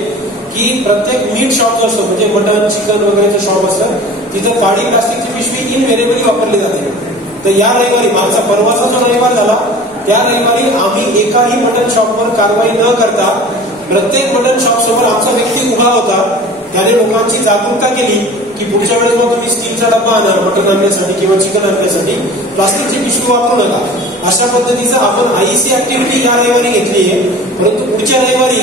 की प्रत्येक मीट शॉप जो असतो म्हणजे मटन चिकन वगैरेचं शॉप असतं तिथं काळी प्लास्टिकची पिशवी इनव्हेरिएबली वापरली जाते. तर या रविवारी मागचा परवाचा जो रविवार झाला त्या रविवारी आम्ही एकाही मटन शॉपवर कारवाई न करता प्रत्येक मटन शॉप समोर आमचा व्यक्ती उभा होता. त्याने लोकांची जागरूकता केली की पुढच्या वेळेस मग तुम्ही स्टीलचा डब्बा आणा मटन आणण्यासाठी किंवा चिकन आणण्यासाठी प्लास्टिकची पिशवी वापरू नका. अशा पद्धतीचं आपण IEC ऍक्टिव्हिटी या रविवारी घेतली आहे. परंतु पुढच्या रविवारी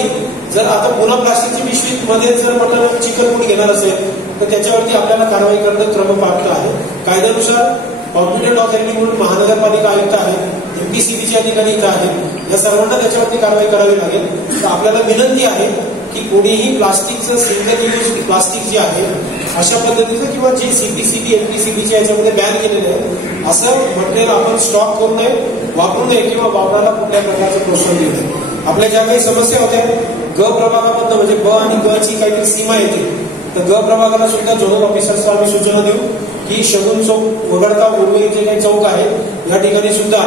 जर आता पुन्हा प्लास्टिकची पिशवी मध्ये जर मटन चिकन कोणी घेणार असेल तर त्याच्यावरती आपल्याला कारवाई करणं क्रमप्राप्त आहे. कायद्यानुसार कॉम्पिटंट ऑथॉरिटी म्हणून महानगरपालिका आयुक्त आहेत, MPCBचे अधिकारी इथं आहेत, या सर्वांना त्याच्यावरती कारवाई करावी लागेल. तर आपल्याला विनंती आहे की कोणीही प्लास्टिकचं सिंगल यूज प्लास्टिक जे आहे अशा पद्धतीचं किंवा जे CPCB MPCBचे याच्यामध्ये बॅन केलेले आहे असं मटेरियल आपण स्टॉक करू नये, वापरू नये किंवा वापरायला कुठल्या प्रकारचं प्रोत्साहन देऊ नये. आपल्या ज्या काही समस्या होत्या ग प्रभागामधनं म्हणजे ब आणि ग ची काहीतरी सीमा येते तर ग प्रभागाला सुद्धा झोनल ऑफिसर्सला आम्ही सूचना देऊ की शगुन चौक वगळता उर्वरित जे काही चौक आहे या ठिकाणी सुद्धा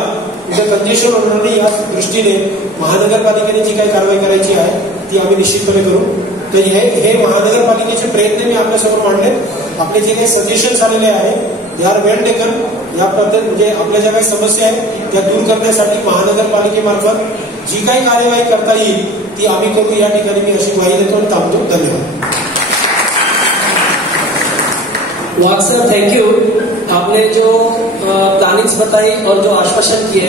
तिथे कंजेशन होणार नाही या दृष्टीने महानगरपालिकेने जी काही कारवाई करायची आहे ती आम्ही निश्चितपणे करू. तर हे महानगरपालिकेचे प्रयत्न मी आपल्यासमोर मांडले. आपले जे काही सजेशन्स आलेले आहेत दे आर वेल टेकन. या पद्धत म्हणजे आपल्या ज्या काही समस्या आहेत त्या दूर करण्यासाठी महानगरपालिकेमार्फत जी काही कार्यवाही करता येईल ती आम्ही करू. या ठिकाणी मी अशी ग्वाही देतो आणि थांबतो. धन्यवाद. वाघ सर थैंक यू. आपने जो प्लानिंग्स बताई और जो आश्वासन किए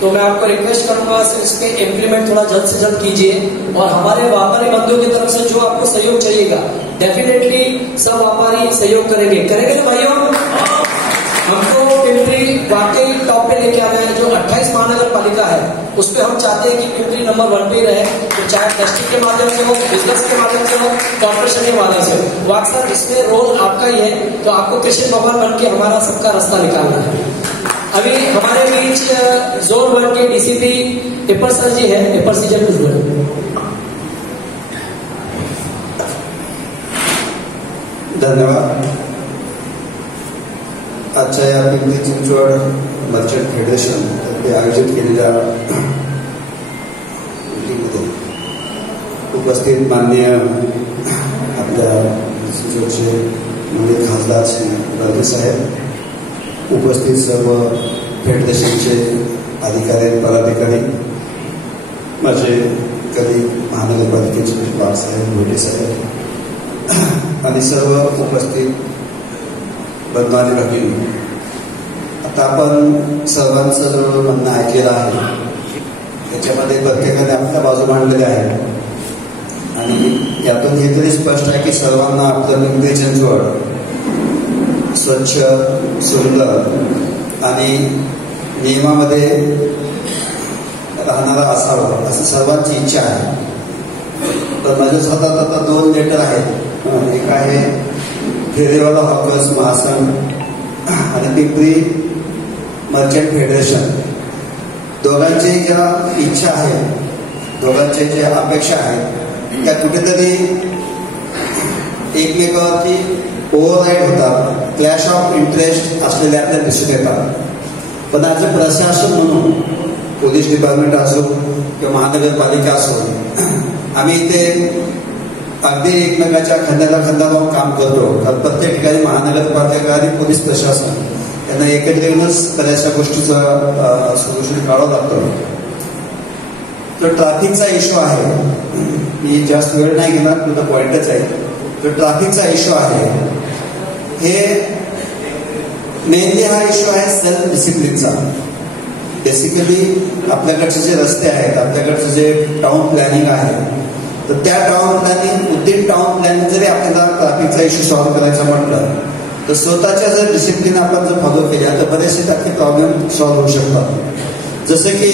तो मैं आपको रिक्वेस्ट करूंगा इस पे इम्प्लीमेंट थोड़ा जल्द से जल्द कीजिए और हमारे व्यापारी बंधुओं की तरफ से जो आपको सहयोग चाहिएगा डेफिनेटली सब व्यापारी सहयोग करेंगे ना भाइयों. हमको पिंपरी वाकई टॉप पे लेके आना है. जो 28 महानगर पालिका है उस पर हम चाहते हैं कि पिंपरी नंबर 1 पे रहे. तो चाहे डिस्ट्रिक्ट के माध्यम से हो, बिजनेस के माध्यम से हो, कॉर्पोरेशन के माध्यम से हो. वाक सर इसमें रोल आपका ही है तो आपको कृष्ण भगवान बन के हमारा सबका रास्ता निकालना है. अभी हमारे बीच जोन 1 के DCP टिप्पर सर जी है. टिप्पर सी जब धन्यवाद. आजच्या या पिंपरी चिंचवड मर्चंट फेडरेशन तर्फे आयोजित केलेल्या मीटिंगमध्ये उपस्थित माननीय आपल्या चिंचवडचे माननीय खासदार श्री राजे साहेब, उपस्थित सर्व फेडरेशनचे अधिकारी पदाधिकारी, माझे कधी महानगरपालिकेचे बाळासाहेब भोटे साहेब आणि सर्व उपस्थित बंधू आणि भगिनी. आता आपण सर्वांचं जो म्हणणं ऐकलेलं आहे त्याच्यामध्ये प्रत्येकाने आपल्या बाजू मांडलेल्या आहे आणि यातून हे तरी स्पष्ट आहे की सर्वांना आपलं पिंपरी चिंचवड स्वच्छ सुंदर आणि नियमामध्ये राहणारा असावं असं सर्वांची इच्छा आहे. तर माझ्या हातात आता 2 लेटर आहेत. एक आहे फेरीवाला हॉकर्स महासंघ आणि पिंपरी मर्चंट फेडरेशन. दोघांची ज्या इच्छा आहेत, दोघांच्या ज्या अपेक्षा आहेत त्या कुठेतरी एकमेकावरती ओव्हरराईड होतात, क्लॅश ऑफ इंटरेस्ट असलेल्या आपल्याला दिसून येतात. पण आज प्रशासन म्हणून पोलीस डिपार्टमेंट असो किंवा महानगरपालिका असो आम्ही इथे अगदी एकमेकाच्या खांद्याला खांदा लावून काम करतो. कारण प्रत्येक ठिकाणी महानगरपालिका आणि पोलीस प्रशासन यांना एकत्र येऊनच बऱ्याचशा गोष्टीचं सोल्युशन काढावं लागतं. तर ट्रॅफिकचा इश्यू आहे. मी जास्त वेळ नाही घेणार, तुझा पॉइंटच आहे. जो ट्रॅफिकचा इश्यू आहे हे मेनली हा इश्यू आहे सेल्फ डिसिप्लिनचा. बेसिकली आपल्याकडचे जे रस्ते आहेत, आपल्याकडचं जे टाउन प्लॅनिंग आहे तर त्या town planning within town planning जरी आपल्याला ट्रॅफिकचा इश्यू सॉल्व्ह करायचा म्हटलं तर स्वतःच्या जर डिसिप्लिन आपण जर फॉलो केल्या तर बरेचसे त्याचे प्रॉब्लेम सॉल्व्ह होऊ शकतात. जसं की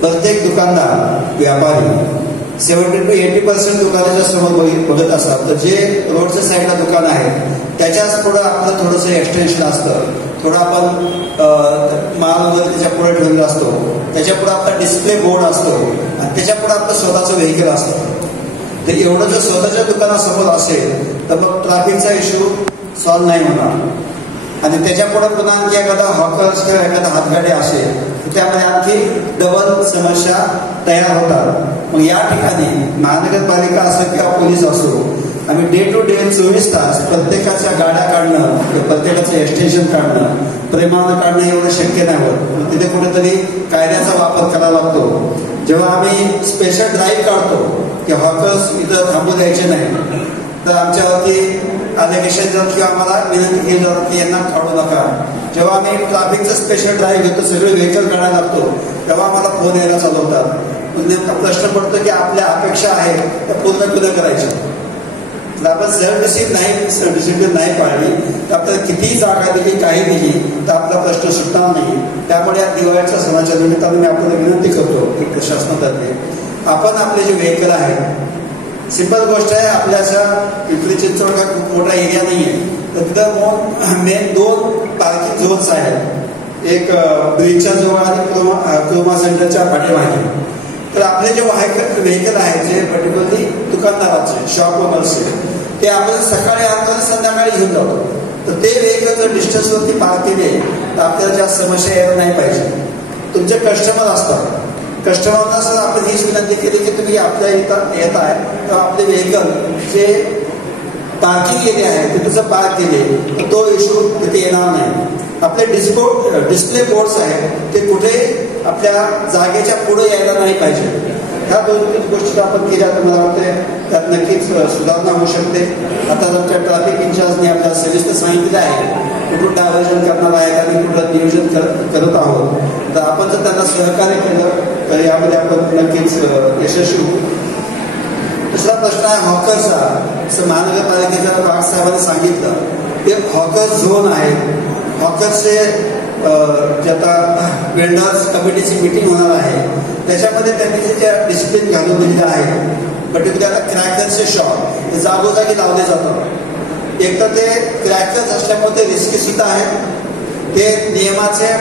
प्रत्येक दुकानदार व्यापारी 70 to 80% दुकानाच्या समोर बघत असतात, तर जे रोडच्या साईडला दुकान आहे त्याच्याच पुढं आपलं थोडंसं एक्सटेन्शन असतं, थोडं आपण माल वगैरे त्याच्या पुढे ठेवलेला असतो, त्याच्या पुढे आपला डिस्प्ले बोर्ड असतो आणि त्याच्या पुढे आपलं स्वतःचं व्हेकल असतं. तर एवढं जर स्वतःच्या दुकानासमोर असेल तर मग ट्रॅफिकचा इश्यू सॉल्व्ह नाही होणार. आणि त्याच्या पुढे पुन्हा आणखी एखादा हॉकर्स किंवा एखादा हातगाडी असेल तर त्यामध्ये आणखी डबल समस्या तयार होतात. मग या ठिकाणी महानगरपालिका असो किंवा पोलीस असो, आम्ही डे टू डे 24 तास प्रत्येकाच्या गाड्या काढणं किंवा प्रत्येकाचं एक्सटेन्शन काढणं, प्रेमानं काढणं एवढं शक्य नाही होत. तिथे कुठेतरी कायद्याचा वापर करावा लागतो. जेव्हा आम्ही स्पेशल ड्राईव्ह काढतो की हॉकर्स इथं थांबू द्यायचे नाही, तर आमच्यावरती अलिगेशन जात किंवा आम्हाला विनंती केली जातात की यांना काढू नका. जेव्हा आम्ही ट्रॅफिकचं स्पेशल ड्राईव्ह घेतो, सगळे व्हेकल काढायला लागतो, तेव्हा आम्हाला फोन यायला चालू होतात. नेमका प्रश्न पडतो की आपल्या अपेक्षा आहेत त्या पूर्ण करायच्या. तर आपण डिसिप्लिन नाही पाळली तर आपल्याला कितीही जागा दिली, काही दिली तर आपला प्रश्न सुटणार नाही. त्यामुळे या दिवाळीच्या सणाच्या निमित्तानं मी आपल्याला विनंती करतो की प्रशासनातर्फे आपण आपले जे व्हेकल आहेत, सिंपल गोष्ट आहे, आपल्याच्या पिंपरी चिंचवड हा खूप मोठा एरिया नाही आहे, तर तिथं मेन 2 पार्किंग झोन्स आहेत, एक ब्रिजच्या जवळ आणि क्रोमा सेंटरच्या पाठीमागे. तर आपले जे व्हेकल आहेत जे पर्टिक्युलरली दुकानदाराचे शॉप ओनर्सचे, ते आपण सकाळी आणतो संध्याकाळी घेऊन जातो. तर ते व्हेकल जर डिस्टन्सवरती पार्क केले तर आपल्याला जास्त समस्या यायला नाही पाहिजे. तुमचे कस्टमर असतात, कस्टमरना सर आपण हीच विनंती केली की तुम्ही आपल्या इथं येत आहे तर आपले व्हेकल जे पार्किंग एरिया आहे तिथे जर पार्क केले तर तो इश्यू तिथे येणार नाही. आपले डिस्प्ले बोर्ड्स आहेत ते कुठे आपल्या जागेच्या पुढे यायला नाही पाहिजे. ह्या 2-3 गोष्टी आपण केल्या तर मला वाटतं त्यात नक्कीच सुधारणा होऊ शकते. आता आमच्या ट्रॅफिक इन्चार्जने आपल्याला सविस्तर सांगितलं आहे कुठून डायव्हर्जन करणार आहे आणि कुठलं नियोजन करत आहोत. तर आपण जर त्यांना सहकार्य केलं तर यामध्ये आपण नक्कीच यशस्वी होऊ. दुसरा प्रश्न आहे हॉकर्सचा. असं महानगरपालिकेच्या वाघ साहेबांनी सांगितलं ते हॉकर झोन आहे. हॉकर्सचे जे आता वेंडर्स कमिटीची मीटिंग होणार आहे त्याच्यामध्ये त्यांनी जे डिसिप्लिन घालून दिलेलं आहे, पर्टिक्युलर क्रॅकर्सचे शॉप हे जागोजागी लावले जातात. एक तर ते क्रॅकर्स असल्यामुळे ते रिस्की सुद्धा आहेत, ते नियमाचे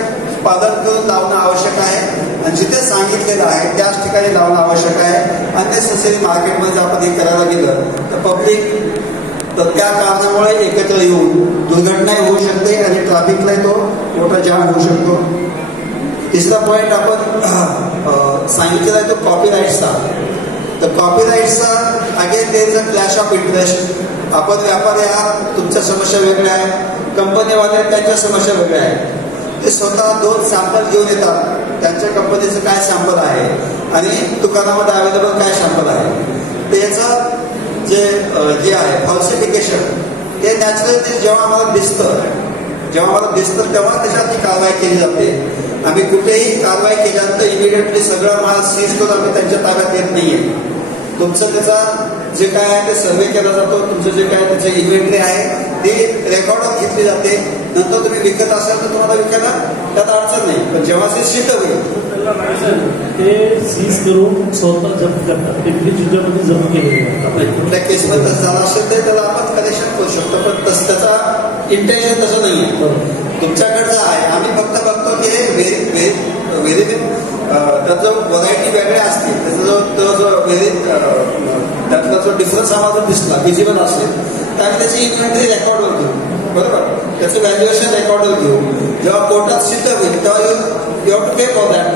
पालन करून लावणं आवश्यक आहे आणि जिथे सांगितलेलं आहे त्याच ठिकाणी लावणं आवश्यक आहे. अननेसेसरी मार्केटमध्ये जर आपण हे करायला गेलं तर पब्लिक तर त्या कारणामुळे एकत्र येऊन दुर्घटना होऊ शकते आणि ट्रॅफिकला तो मोठा जाम होऊ शकतो. तिसरा पॉईंट आपण सांगितलेला आहे तो कॉपीराईटचा. तर कॉपीराईटचा again there is a clash of interest. आपण व्यापारी आहात, तुमच्या समस्या वेगळ्या आहेत, कंपनीवाले त्यांच्या समस्या वेगळ्या आहेत. ते स्वतः 2 सॅम्पल घेऊन येतात, त्यांच्या कंपनीचं काय सॅम्पल आहे आणि दुकानामध्ये अवेलेबल काय सॅम्पल आहे. त्याचं जे आहे फॉल्सिफिकेशन हे नॅचरली जेव्हा आम्हाला दिसतं तेव्हा त्याच्यात कारवाई केली जाते. आम्ही कुठेही कारवाई केल्यानंतर इमिडिएटली सगळा माल सीज करून आम्ही त्यांच्या ताब्यात येत नाहीये. तुमचं त्याचा जे काय आहे ते सर्वे केला जातो, तुमचं जे काय त्याची इन्व्हेंटरी आहे ती रेकॉर्डवर घेतली जाते. नंतर तुम्ही विकत असाल तर तुम्हाला विकायला त्यात अडचण नाही, पण जेव्हा ते सिद्ध होईल ते सीज करून स्वतः जप्त करतात. पिंपरी चिंचवडमध्ये जप्त केले कुठल्या केसमध्ये तसं झालं असेल तर त्याला आपण कलेक्शन करू शकतो, पण तसं त्याचा इंटेन्शन तसं नाही आहे. तुमच्याकडचं आहे, आम्ही फक्त बघतो की हे त्याचं व्हरायटी वेगळ्या असतील, त्यातला जो डिफरन्स आम्हाला दिसला विजिबल असेल तर आम्ही त्याची इन्व्हेंटरी रेकॉर्डवर घेऊ, बरोबर, त्याचं व्हॅल्युएशन रेकॉर्डवर घेऊ. जेव्हा कोर्टात सिद्ध होईल तेव्हा you have to pay for that,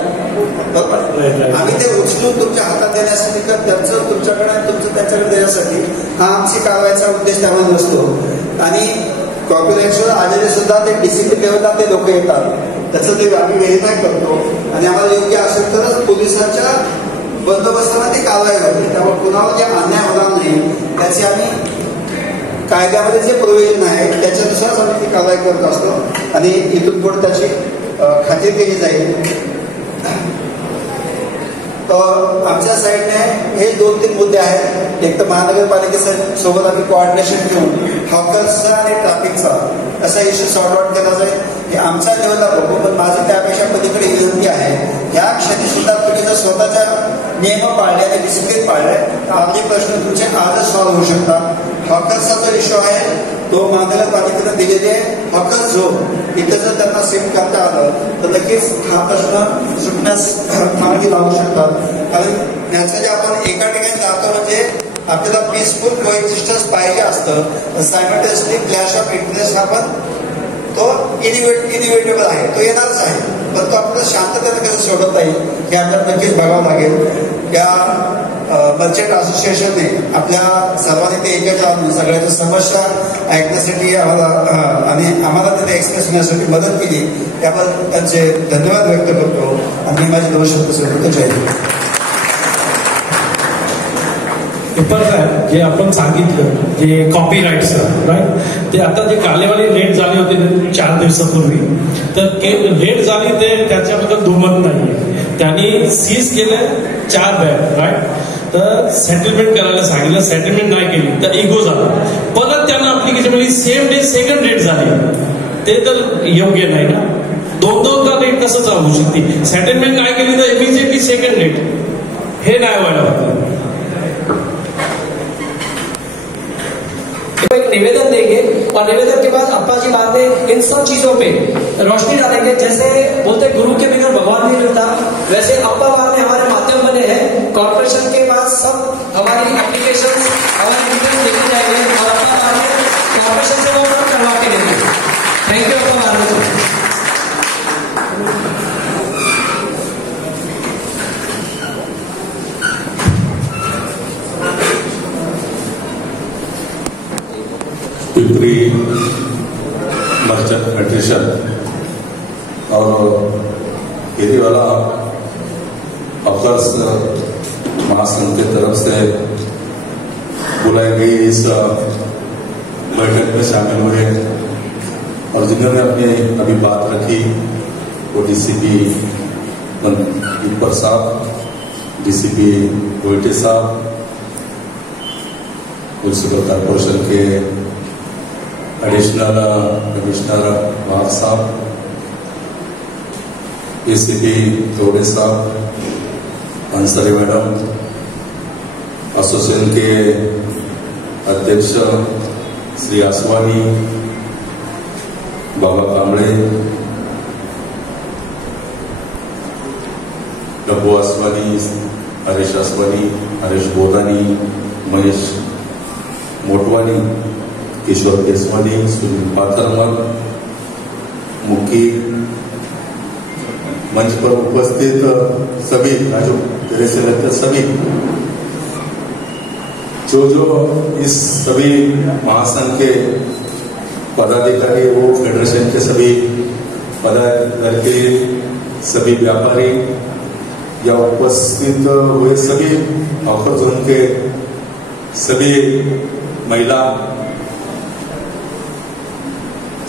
बरोबर. आम्ही ते उचलून तुमच्या हातात देण्यासाठी तर त्यांचं तुमच्याकडे तुमचं त्यांच्याकडे देण्यासाठी हा आमची कारवाईचा उद्देश त्यामध्ये नसतो. आणि कॉपीराईटवर आलेले सुद्धा ते डिसिप्लिन लेवलला ते लोक येतात, त्याचं ते आम्ही व्हेरीफाय करतो आणि आम्हाला योग्य असेल तरच पोलिसांच्या बंदोबस्ताला ती कारवाई होते. त्यामुळे कुणावर जे अन्याय होणार नाही त्याची आम्ही कायद्यामध्ये जे प्रोव्हिजन आहे त्याच्यानुसारच आम्ही ती कारवाई करत असतो आणि इथून पुढे त्याची खात्री केली जाईल. आमच्या साईडने हे 2-3 मुद्दे आहेत. एक तर महानगरपालिकेसोबत आम्ही कोऑर्डिनेशन घेऊन हॉकर्सचा आणि ट्रॅफिकचा असा इश्यू सॉर्ट आउट केला जाईल. हे आमच्या लेवलला बघू, पण माझी त्यापेक्षा पलीकडे विनंती आहे, या क्षणी सुद्धा तुम्ही जर स्वतःच्या नियम पाळले आणि डिसिप्लिन पाळले तर आपले प्रश्न तुमचे आजच सॉल्व्ह होऊ शकतात. हॉकर्सचा जो इश्यू आहे तो महानगरपालिकेनं दिलेले हॉकर्स झोन इथे जर त्यांना सेट करता आलं तर नक्कीच हा प्रश्न सुटण्यास मार्गी लावू शकतात. कारण याचं जे आपण एका ठिकाणी जातो म्हणजे आपल्याला पीसफुल कोएक्झिस्टन्स पाहिजे असतं, सायमल्टेनियसली क्लॅश ऑफ इंटरेस्ट हा पण तो इनिव्हेटेबल आहे, तो येणारच आहे, पण तो आपल्याला शांततेने कसं सोडवता येईल हे आपल्याला नक्कीच बघावं लागेल. या मर्चंट असोसिएशनने आपल्या सर्वांनी ते एकत्र आणून सगळ्याच्या समस्या ऐकण्यासाठी आम्हाला तिथे एक्सप्रेस करण्यासाठी मदत केली, त्याबद्दल त्यांचे धन्यवाद व्यक्त करतो आणि माझे 2 शब्द सोडतो. जय हिंद. पेपर साहेब जे आपण सांगितलं जे कॉपीराईटचं राईट, ते आता जे कालेवाली रेट झाले होते 4 दिवसापूर्वी, तर रेट झाली ते त्याच्याबद्दल दुमत नाही. त्यांनी सीज केलं 4 बॅग राईट, तर सेटलमेंट करायला सांगितलं, सेटलमेंट नाही केली तर इगो झाला. परत त्यांना अप्लिकेशन मिळाली, सेम डे सेकंड रेट झाली, ते तर योग्य नाही ना. 2-2दा रेट कसं चालू शकते? सेटलमेंट नाही केली तर इमिजिएटली सेकंड रेट, हे नाही व्हायला पाहिजे. एक निवेदन देंगे और निवेदन के बाद अप्पा जी बाद में इन सब चीजों पे रोशनी डालेंगे. जैसे बोलते गुरु के बिना भगवान नहीं मिलता, वैसे अप्पा बाद में हमारे माध्यम बने हैं. कॉर्पोरेशन के बाद सब हमारी एप्लीकेशन हमारे डिटेल्स देखे जाएंगे और अप्पा बाद में कॉर्पोरेशन से वो करवा के देंगे. थैंक यू अप्पा बाद में. पिपरी मर्चेंट फेडरेशन और फेरीवाला हॉकर्स महासंघ की तरफ से बुलाई गई इस बैठक में शामिल हुए और जिन्होंने अपनी अभी बात रखी वो डीसीपी पिपर साहब, डीसीपी गोयटे साहब, म्यूनिसिपल कॉर्पोरेशन के एडिशनल कमिश्नर वार साहब, एसीपी तोड़े साहब, अंसारी मैडम, एसोसिएशन के अध्यक्ष श्री आसवानी, बाबा कांबळे, डब्बू आसवानी, हरीश आसवानी, हरीश बोधानी, महेश मोटवानी, किशोर केसवानी, सुनील पाथरमल, मुखी, मंच पर उपस्थित सभी राजू तेरे से लगते सभी जो इस सभी महासंघ के पदाधिकारी, वो फेडरेशन के सभी पदाधिकारी, सभी व्यापारी या उपस्थित हुए सभी हॉकर जोन के सभी महिला,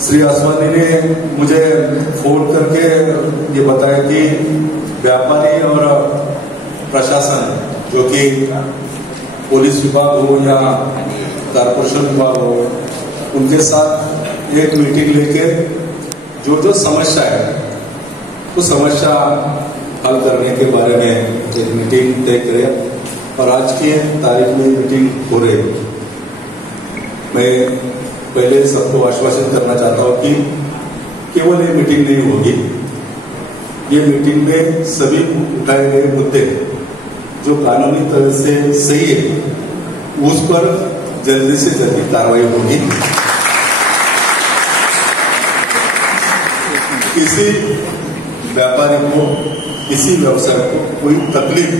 श्री आसवानी ने मुझे फोन करके ये बताया कि व्यापारी और प्रशासन जो कि पुलिस विभाग हो या कॉर्पोरेशन विभाग हो, उनके साथ एक मीटिंग लेके जो समस्या है वो समस्या हल करने के बारे में एक मीटिंग तय करें और आज की तारीख में मीटिंग हो रही है. मैं पहले सबको आश्वासित करना चाहता हूं कि केवल ये मीटिंग नहीं होगी, ये मीटिंग में सभी उठाए गए मुद्दे जो कानूनी तरह से सही है उस पर जल्दी से जल्दी कार्रवाई होगी. किसी व्यापारी को, किसी व्यवसाय को कोई तकलीफ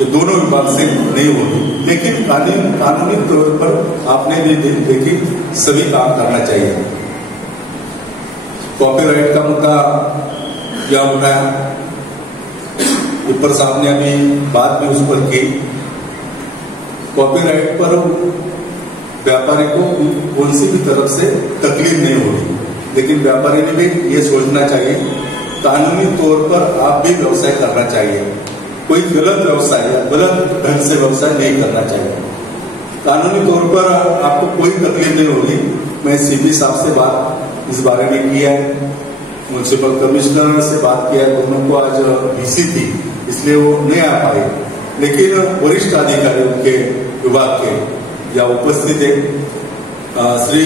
ये दोनों विभाग से नहीं होगी, लेकिन कानूनी तौर पर आपने भी देखी सभी काम करना चाहिए. कॉपीराइट का मुद्दा क्या उठाया, ऊपर साहब ने अभी बात भी उस पर की. कॉपीराइट पर व्यापारी को कौन सी भी तरफ से तकलीफ नहीं होगी, लेकिन व्यापारी ने भी ये सोचना चाहिए कानूनी तौर पर आप भी व्यवसाय करना चाहिए। कोई गलत व्यवसाय या गलत ढंग से व्यवसाय नहीं करना चाहिए। कानूनी तौर पर आपको कोई तकलीफ नहीं होगी। मैं सीपी साहब से बात इस बारे में किया है, म्युनिसिपल कमिश्नर से बात किया है, दोनों को आज बीसी थी इसलिए वो नहीं आ पाए, लेकिन वरिष्ठ अधिकारी उनके विभाग के या उपस्थित है। श्री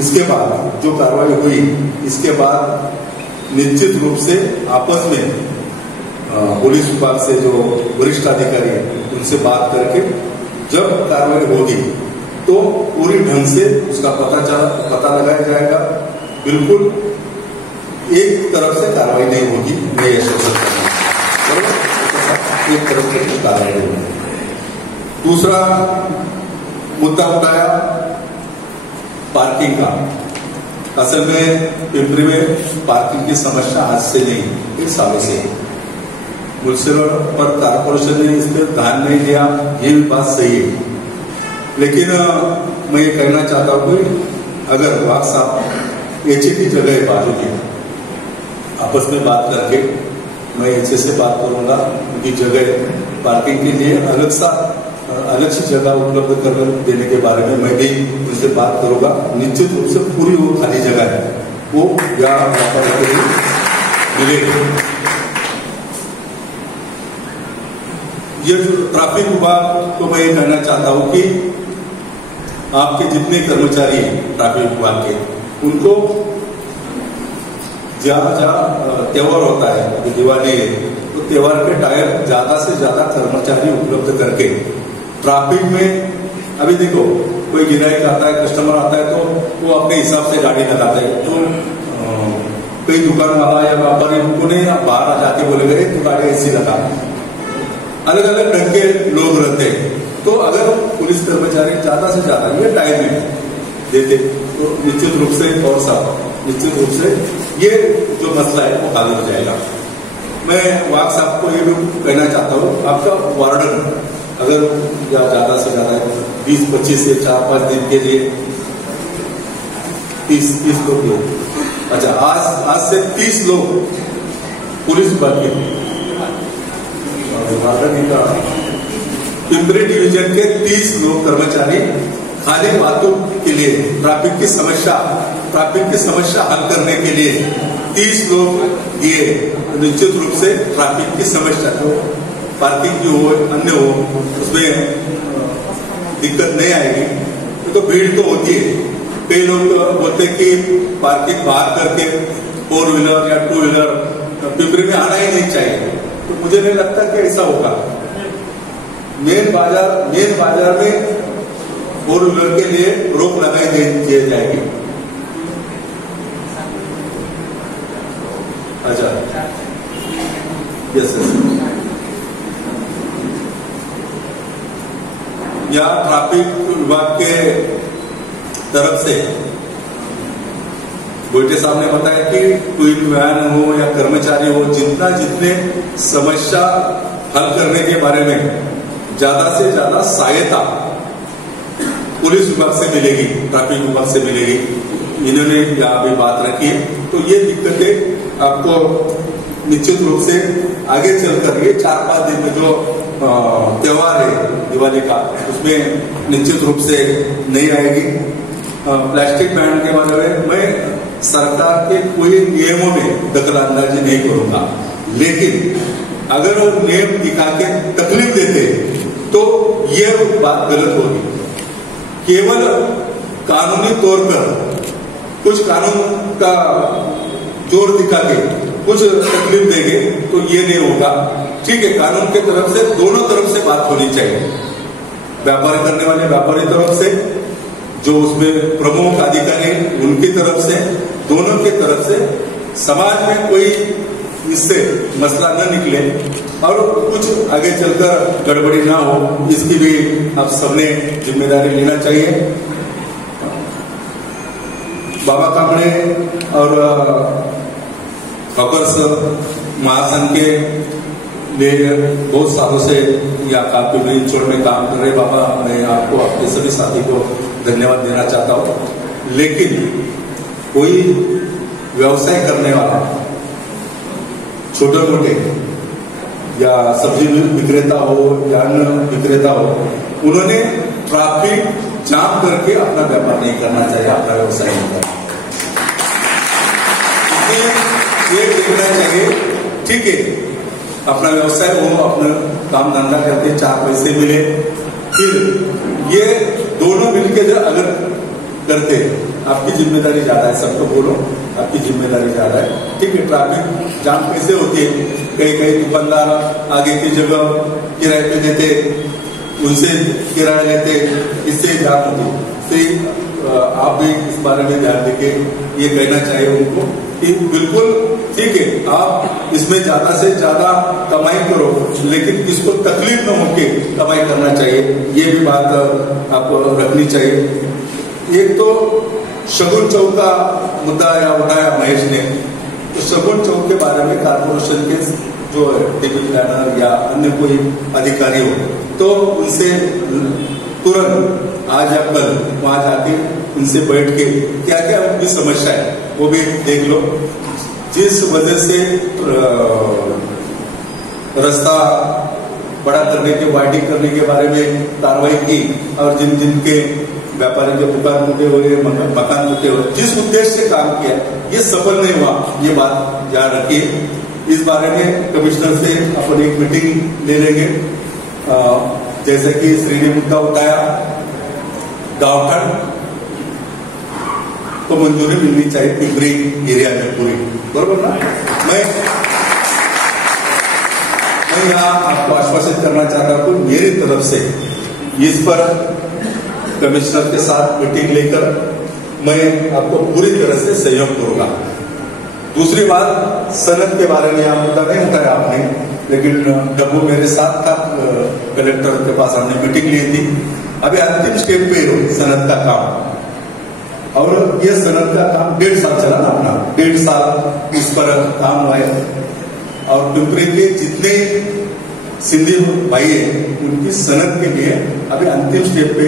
इसके बाद जो कार्रवाई हुई इसके बाद निश्चित रूप से आपस में पुलिस विभाग से जो वरिष्ठ अधिकारी है उनसे बात करके जब कार्रवाई होगी तो पूरी ढंग से उसका पता लगाया जाएगा। बिल्कुल एक तरफ से कार्रवाई नहीं होगी, मैं ये सोच सकता हूँ, एक तरफ से कार्रवाई होगी। दूसरा मुद्दा उठाया पार्किंग का। असल में पिंपरी में पार्किंग की समस्या आज से नहीं, 1 सालों से। म्युनिसिपल पर कारपोरेशन ने इस पर ध्यान नहीं दिया, ये भी बात सही है। लेकिन मैं ये कहना चाहता हूँ कि अगर वाक साहब एचए की जगह है बाजू की, आपस में बात करके मैं एचए से बात करूंगा, उनकी जगह पार्किंग के लिए अलग सी जगह उपलब्ध कर देने के बारे में मैं भी उनसे बात करूंगा। निश्चित रूप से पूरी वो खाली जगह है वो व्यापार के लिए मिलेगी। ये जो ट्रैफिक विभाग को मैं ये कहना चाहता हूं कि आपके जितने कर्मचारी हैं ट्रैफिक विभाग के, उनको जहाँ त्योहार होता है, दिवाली है, तो त्योहार के टाइम ज्यादा से ज्यादा कर्मचारी उपलब्ध करके ट्रैफिक में, अभी देखो कोई गिराहक आता है, कस्टमर आता है तो वो अपने हिसाब से गाड़ी लगाता है, तो कोई दुकान वाला या व्यापारी उनको नहीं बाहर आ जाके बोलेगा तो गाड़ी ऐसी लगा। अलग अलग ढंग के लोग रहते हैं, तो अगर पुलिस कर्मचारी ज्यादा से ज्यादा ये टाइम में देते तो निश्चित रूप से और साहब निश्चित रूप से ये जो मसला है वो हल हो जाएगा। मैं वाक साहब को ये भी कहना चाहता हूँ, आपका वार्डन अगर या ज्यादा से ज्यादा 20-25 से 4-5 दिन के लिए 30 लोग, अच्छा आज से 30 लोग पुलिस विभाग के पिंपरी डिवीजन के 30 लोग कर्मचारी खाली बातों के लिए ट्रैफिक की समस्या हल करने के लिए 30 लोग दिए। निश्चित रूप से ट्रैफिक की समस्या तो पार्किंग की हो अन्य हो उसमें दिक्कत नहीं आएगी। तो भीड़ तो होती है, कई लोग बोलते कि पार्किंग बाहर करके 4 व्हीलर या 2 व्हीलर पिंपरी में आना ही नहीं चाहिए, तो मुझे नहीं लगता कि ऐसा होगा। मेन बाजार में 4 व्हीलर के लिए रोक लगाई दी जाएगी। अच्छा यस या ट्रैफिक विभाग के तरफ से गोयटे साहब ने बताया कि ट्विन वैन हो या कर्मचारी हो, जितने समस्या हल करने के बारे में ज्यादा से ज्यादा सहायता पुलिस विभाग से मिलेगी, ट्रैफिक विभाग से मिलेगी। इन्होंने यहाँ भी बात रखी है, तो ये दिक्कतें आपको निश्चित रूप से आगे चलकर ये 4-5 दिन में जो त्योहार है दिवाली का, उसमें निश्चित रूप से नहीं आएगी। प्लास्टिक बैन के बारे में मैं सरकार के कोई नियमों में दखलंदाजी नहीं करूंगा, लेकिन अगर वो नियम दिखा के तकलीफ देते तो ये बात गलत होगी। केवल कानूनी तौर पर कुछ कानून का जोर दिखा के कुछ तकलीफ देंगे तो ये नहीं होगा। ठीक है, कानून के तरफ से दोनों तरफ से बात होनी चाहिए, व्यापार करने वाले व्यापारी तरफ से, जो उसमें प्रमुख अधिकारी उनकी तरफ से, दोनों की तरफ से, समाज में कोई इससे मसला न निकले और कुछ आगे चलकर गड़बड़ी ना हो, इसकी भी आप सबने जिम्मेदारी लेना चाहिए। बाबा कामड़े और हॉकर्स महासंघ के लिए बहुत सालों से या काफी ब्रिंचोड़ में काम कर रहे बाबा, मैं आपको आपके सभी साथी को धन्यवाद देना चाहता हूँ। लेकिन कोई व्यवसाय करने वाला छोटे मोटे या सब्जी विक्रेता हो या अन्न विक्रेता हो, उन्होंने ट्रैफिक जाम करके अपना व्यापार नहीं करना चाहिए, अपना व्यवसाय नहीं करना। ये देखना चाहिए, ठीक है अपना व्यवसाय हो, अपना काम धंधा करते 4 पैसे मिले, फिर ये दोनों मिलके जो अगर करते, आपकी जिम्मेदारी ज्यादा है, सबको बोलो आपकी जिम्मेदारी ज्यादा है, ठीक है। ट्रैफिक जाम कैसे होती है, कई दुकानदार आगे की जगह किराए पे देते, उनसे किराया लेते, इससे जाम होती। तो आप भी इस बारे में ध्यान देके ये कहना चाहिए उनको कि बिल्कुल ठीक है, आप इसमें ज्यादा से ज्यादा कमाई करो, लेकिन किसको तकलीफ न होके कमाई करना चाहिए, ये भी बात आपको रखनी चाहिए। एक तो शगुन चौक का मुद्दा उठाया महेश ने, तो शगुन चौक के बारे में कारपोरेशन के जो डिप्टी प्लानर या अन्य कोई अधिकारी हो, तो उनसे तुरंत आज या कल वहां जाके उनसे बैठ के क्या क्या उनकी समस्या है वो भी देख लो। जिस वजह से रास्ता बड़ा करने के, वाइडिंग करने के बारे में कार्रवाई की, और जिन जिनके व्यापारी के दुकान टूटे हुए, मकान टूटे हुए, जिस उद्देश्य से काम किया ये सफल नहीं हुआ, ये बात ध्यान रखिए। इस बारे में कमिश्नर से अपन एक मीटिंग ले लेंगे। जैसे कि श्री ने मुद्दा उठाया, गांवठन को मंजूरी मिलनी चाहिए पिपरी एरिया में पूरी, बरोबर ना। मैं यहाँ आपको आश्वासित करना चाहता हूँ, मेरी तरफ से इस पर कमिश्नर के साथ मीटिंग लेकर मैं आपको पूरी तरह से सहयोग करूंगा। दूसरी बात, सनद के बारे में यहाँ मुद्दा नहीं उठाया आपने, लेकिन डब्बू मेरे साथ था, कलेक्टर के पास हमने मीटिंग ली थी। अभी अंतिम स्टेप पे हो सनद का काम, और ये सनद का काम 1.5 साल चला ना अपना, 1.5 साल इस पर काम हुआ है। और पिंपरी के जितने सिंधी भाई है उनकी सनद के लिए अभी अंतिम स्टेप पे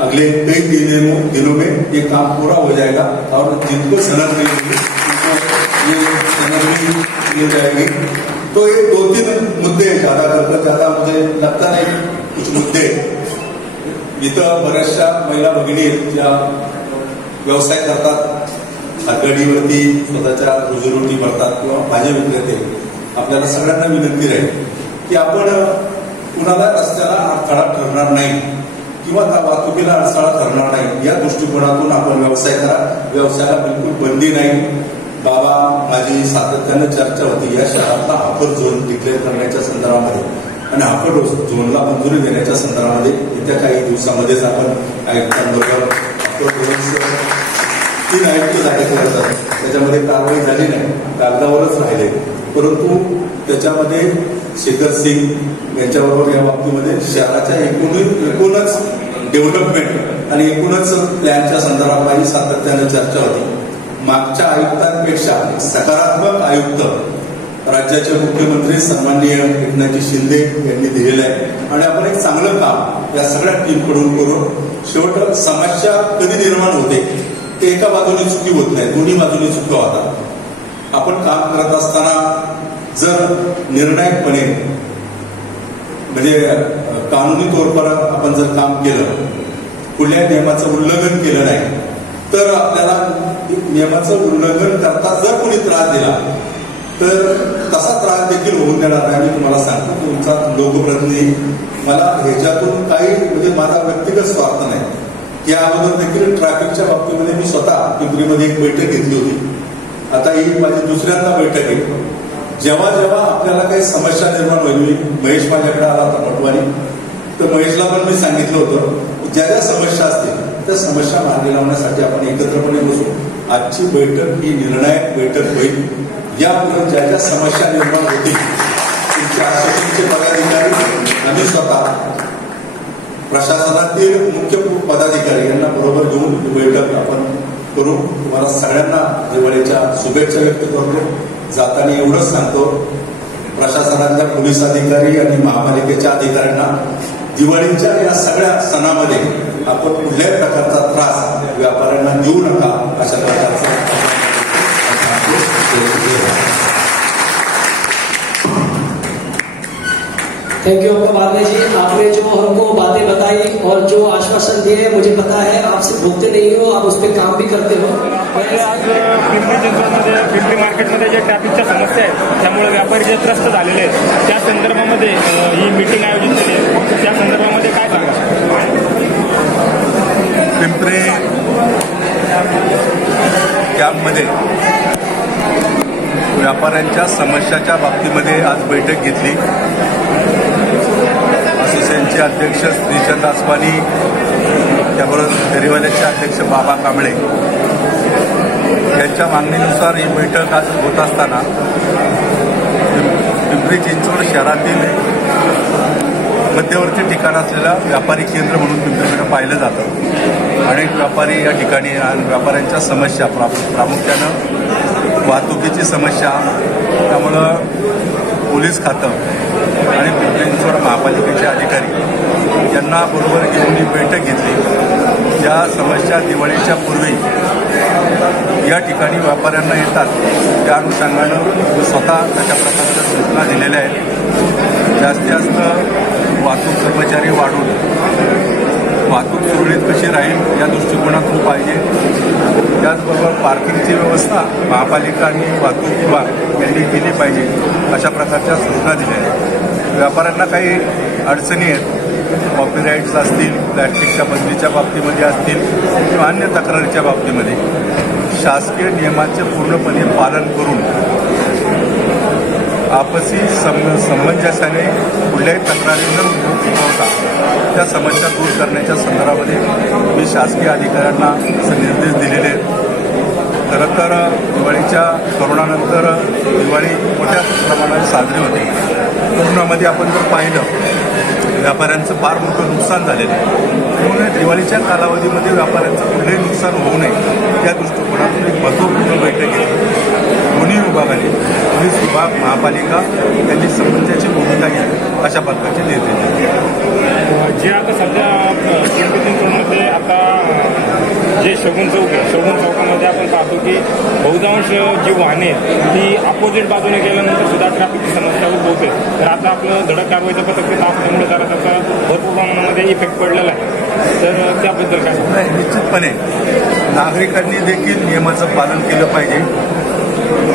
अगले कई दिनों में ये काम पूरा हो जाएगा, और जिनको सनद नहीं मिली उनको ये सनद भी मिल जाएगी। तो ये 2-3 मुद्दे ज्यादा मुझे लगता नहीं कुछ मुद्दे इथं बऱ्याचशा महिला भगिनी ज्या व्यवसाय करतात, हातगाडीवरती स्वतःच्या रोजीरोटी भरतात किंवा भाज्या विक्रेते, आपल्याला सगळ्यांना विनंती राहील की आपण कुणाला रस्त्याला अडथळा ठरणार नाही किंवा त्या वाहतुकीला अडथळा ठरणार नाही, या दृष्टिकोनातून आपण व्यवसाय करा। व्यवसायाला बिलकुल बंदी नाही। बाबा माझी सातत्याने चर्चा होती या शहरातला हापर झोन डिक्लेअर करण्याच्या संदर्भामध्ये आणि हापर झोनला मंजुरी देण्याच्या संदर्भामध्ये येत्या काही दिवसामध्येच आपण आयुक्तांबरोबर 3 आयुक्त जाहीर करतात, त्याच्यामध्ये कारवाई झाली नाही, कागदावरच राहिले, परंतु त्याच्यामध्ये शेखर सिंग यांच्याबरोबर या बाबतीमध्ये शहराच्या एकूणच डेव्हलपमेंट आणि एकूणच प्लॅनच्या संदर्भात सातत्याने चर्चा होती। मागच्या आयुक्तांपेक्षा सकारात्मक आयुक्त राज्याचे मुख्यमंत्री सन्माननीय एकनाथ शिंदे यांनी दिलेलं आहे, आणि आपण एक चांगलं काम या सगळ्या टीमकडून करू। शेवट समस्या कधी निर्माण होते ते एका बाजूने चुकी होत नाही, दोन्ही बाजूने चुका होतात। आपण काम करत असताना जर निर्णायकपणे म्हणजे कानूनी तौर पर आपण जर काम केलं, कुठल्या नियमाचं उल्लंघन केलं नाही, तर आपल्याला नियमाचं उल्लंघन करता जर कोणी त्रास दिला तर तसा त्रास देखील होऊन देणार नाही। मी तुम्हाला सांगतो, तुमचा लोकप्रतिनिधी, मला ह्याच्यातून काही म्हणजे माझा व्यक्तिगत स्वार्थ नाही। या अगोदर देखील ट्रॅफिकच्या बाबतीमध्ये मी स्वतः पिंपरीमध्ये एक बैठक घेतली होती, आता ही माझी दुसऱ्यांदा बैठक आहे। जेव्हा जेव्हा आपल्याला काही समस्या निर्माण होईल, महेश माझ्याकडे आला होता पटवानी, तर महेशला पण मी सांगितलं होतं ज्या ज्या समस्या असतील त्या समस्या मार्गी लावण्यासाठी आपण एकत्रपणे बसू। आजची बैठक ही निर्णायक बैठक होईल। यापुढे ज्या ज्या समस्या निर्माण होतील तुमच्या आश्वासनचे पदाधिकारी आणि स्वतः प्रशासनातील मुख्य पदाधिकारी यांना बरोबर घेऊन बैठक आपण करू। तुम्हाला सगळ्यांना दिवाळीच्या शुभेच्छा व्यक्त करतो। जाताना एवढंच सांगतो, प्रशासनातल्या पोलीस अधिकारी आणि महापालिकेच्या अधिकाऱ्यांना दिवाळीच्या या सगळ्या सणामध्ये आपण कुठल्याही प्रकारचा त्रास व्यापाऱ्यांना देऊ नका, अशा प्रकारचा थैंक यू आपका बादल जी, आपने जो हमको बातें बताई और जो आश्वासन दिए, मुझे पता है आप सिर्फ बोलते नहीं हो, आप उस पर काम भी करते हो। आज पिंपरी चिंचवडमध्ये पिंपरी मार्केटमध्ये जे ट्रॅफिकच्या समस्या आहेत त्यामुळे व्यापारी जे त्रस्त झालेले आहेत त्या संदर्भामध्ये ही मीटिंग आयोजित केली आहे, त्या संदर्भामध्ये काय सांगा? पिंपरी कॅम्पमध्ये व्यापाऱ्यांच्या समस्याच्या बाबतीमध्ये आज बैठक घेतली। असोसिएशनचे अध्यक्ष श्रीचंद आसवानी, त्याबरोबर फेरीवाल्याचे अध्यक्ष बाबा कांबळे यांच्या मागणीनुसार ही बैठक आज होत असताना पिंपरी चिंचवड शहरातील मध्यवर्ती ठिकाण असलेला व्यापारी केंद्र म्हणून पिंपरीकडे पाहिलं जातं। अनेक व्यापारी या ठिकाणी आणि व्यापाऱ्यांच्या समस्या प्रामुख्यानं वाहतुकीची समस्या, त्यामुळं पोलीस खातं आणि पिंपरी चिंचवड महापालिकेचे अधिकारी यांना बरोबर घेऊन ही बैठक घेतली। ज्या समस्या दिवाळीच्या पूर्वी या ठिकाणी व्यापाऱ्यांना येतात त्या अनुषंगानं स्वतः तशा प्रकारच्या सूचना दिलेल्या आहेत। जास्तीत जास्त वाहतूक कर्मचारी वाढून वाहतूक सुरळीत कशी राहील या दृष्टिकोनातून पाहिजे। त्याचबरोबर पार्किंगची व्यवस्था महापालिका आणि वाहतूक विभाग यांनी केली पाहिजे, अशा प्रकारच्या सूचना दिल्या आहेत। व्यापाऱ्यांना काही अडचणी आहेत, कॉपीराईट्स असतील, प्लॅस्टिकच्या बंदीच्या बाबतीमध्ये असतील किंवा अन्य तक्रारीच्या बाबतीमध्ये शासकीय नियमाचे पूर्णपणे पालन करून आपसी समंजस्याने कुठल्याही तक्रारी न उद्भवता त्या समस्या दूर करण्याच्या संदर्भामध्ये मी शासकीय अधिकाऱ्यांना निर्देश दिलेले आहेत। खरं तर दिवाळीच्या कोरोनानंतर दिवाळी मोठ्या प्रमाणात साजरी होते। कोरोनामध्ये आपण जर पाहिलं व्यापाऱ्यांचं फार मोठं नुकसान झालेलं आहे, त्यामुळे दिवाळीच्या कालावधीमध्ये व्यापाऱ्यांचं कुठलंही नुकसान होऊ नये या दृष्टिकोनातून एक महत्त्वपूर्ण बैठक घेतली। दोन्ही विभागाने पोलीस विभाग, महापालिका यांनी समन्वयाची भूमिका घ्यावी अशा प्रकारचे निर्देश दिले। जे आता सध्या पिंपरी चिंचवडमध्ये आता जे शगुन चौक आहे, शगुन चौकामध्ये आपण पाहतो की बहुतांश जी वाहने ती अपोजिट बाजूने गेल्यानंतर सुद्धा ट्रॅफिकची समस्या उद्भवते। तर आता आपलं धडक कारवाईचं पथक तिथं असल्यामुळे जरा त्याचा भरपूर प्रमाणामध्ये इफेक्ट पडलेला आहे, तर त्याबद्दल काय? नाही, निश्चितपणे नागरिकांनी देखील नियमाचं पालन केलं पाहिजे।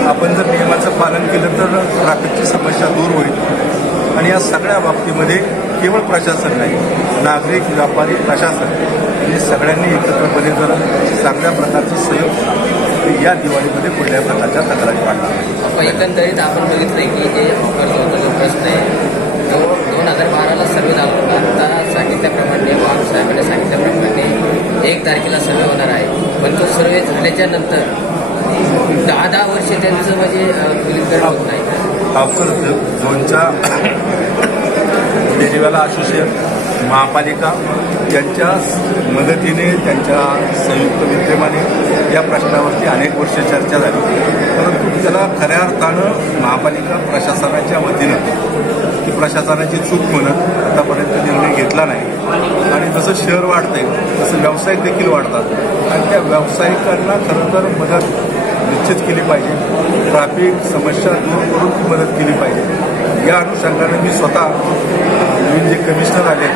आपण जर नियमाचं पालन केलं तर ट्रॅफिकची समस्या दूर होईल आणि या सगळ्या बाबतीमध्ये केवळ प्रशासन नाही, नागरिक, व्यापारी, प्रशासन हे सगळ्यांनी एकत्रपणे जर चांगल्या प्रकारचं सहयोग या दिवाळीमध्ये कुठल्याही प्रकारच्या तक्रारी वाढणार नाही। एकंदरीत आपण बघितलंय की जे ऑफरचा जो प्रश्न आहे तो 2012ला सर्वे झाला होता। आता सांगितल्याप्रमाणे वाघ साहेबांनी सांगितल्याप्रमाणे 1 तारखेला सर्वे होणार आहे, पण तो सर्वे झाल्याच्या नंतर 10 वर्ष त्यांचं म्हणजे विलीनीकरण होत नाही। ऑफर झोनच्या फेरीवाला असोसिएशन, महापालिका यांच्या मदतीने, त्यांच्या संयुक्त विद्यमाने या प्रश्नावरती अनेक वर्ष चर्चा झाली, परंतु त्याला खऱ्या अर्थानं महापालिका प्रशासनाच्या वतीनं ती प्रशासनाची चूक म्हणत आतापर्यंत निर्णय घेतला नाही। आणि जसं शहर वाढतंय तसं व्यावसायिक देखील वाढतात आणि त्या व्यावसायिकांना खरं तर मदत निश्चित केली पाहिजे, ट्रॅफिक समस्या दूर करून ती मदत केली पाहिजे। या अनुषंगाने मी स्वतः नवीन जे कमिशनर आले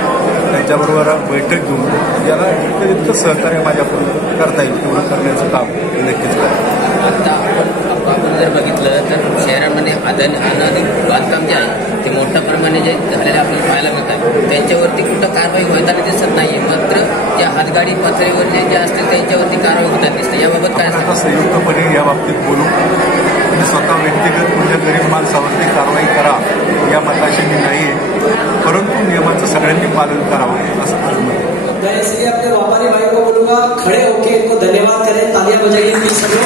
त्यांच्याबरोबर बैठक घेऊन याला इतकं सहकार्य माझ्याकडून करता येईल तेवढं करण्याचं काम नक्कीच करेल। आता आपण जर बघितलं तर शहरामध्ये अनाधिकृत बांधकाम जे आहे ते मोठ्या प्रमाणे जे झालेले आपल्याला पाहायला मिळत आहे, त्यांच्यावरती कुठं कारवाई होताना दिसत नाहीये, मात्र या हातगाडी पातळीवर जे असतील त्यांच्यावरती कारवाई होताना दिसते, याबाबत काय आता संयुक्तपणे या बाबतीत बोलू आणि स्वतः व्यक्तिगत कुठल्या गरीब माणसावरती कारवाई करा या मताशी मी नाहीये, परंतु नियमाचं सगळ्यांनी पालन करावं असं मैं इसलिए अपने व्यापारी भाई को बोलूंगा खड़े होकर इनको धन्यवाद करें, तालियां बजाइए प्लीज सभी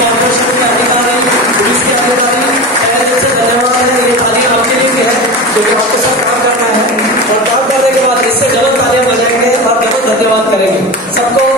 कॉर्पोरेशन के अधिकारी, पुलिस के अधिकारी पहले दिन से धन्यवाद करें। ये तालियां आपके लिए भी है क्योंकि आपके साथ काम करना है और काम करने के बाद इससे डबल तालियां बजाएंगे और डबल धन्यवाद करेंगे सबको।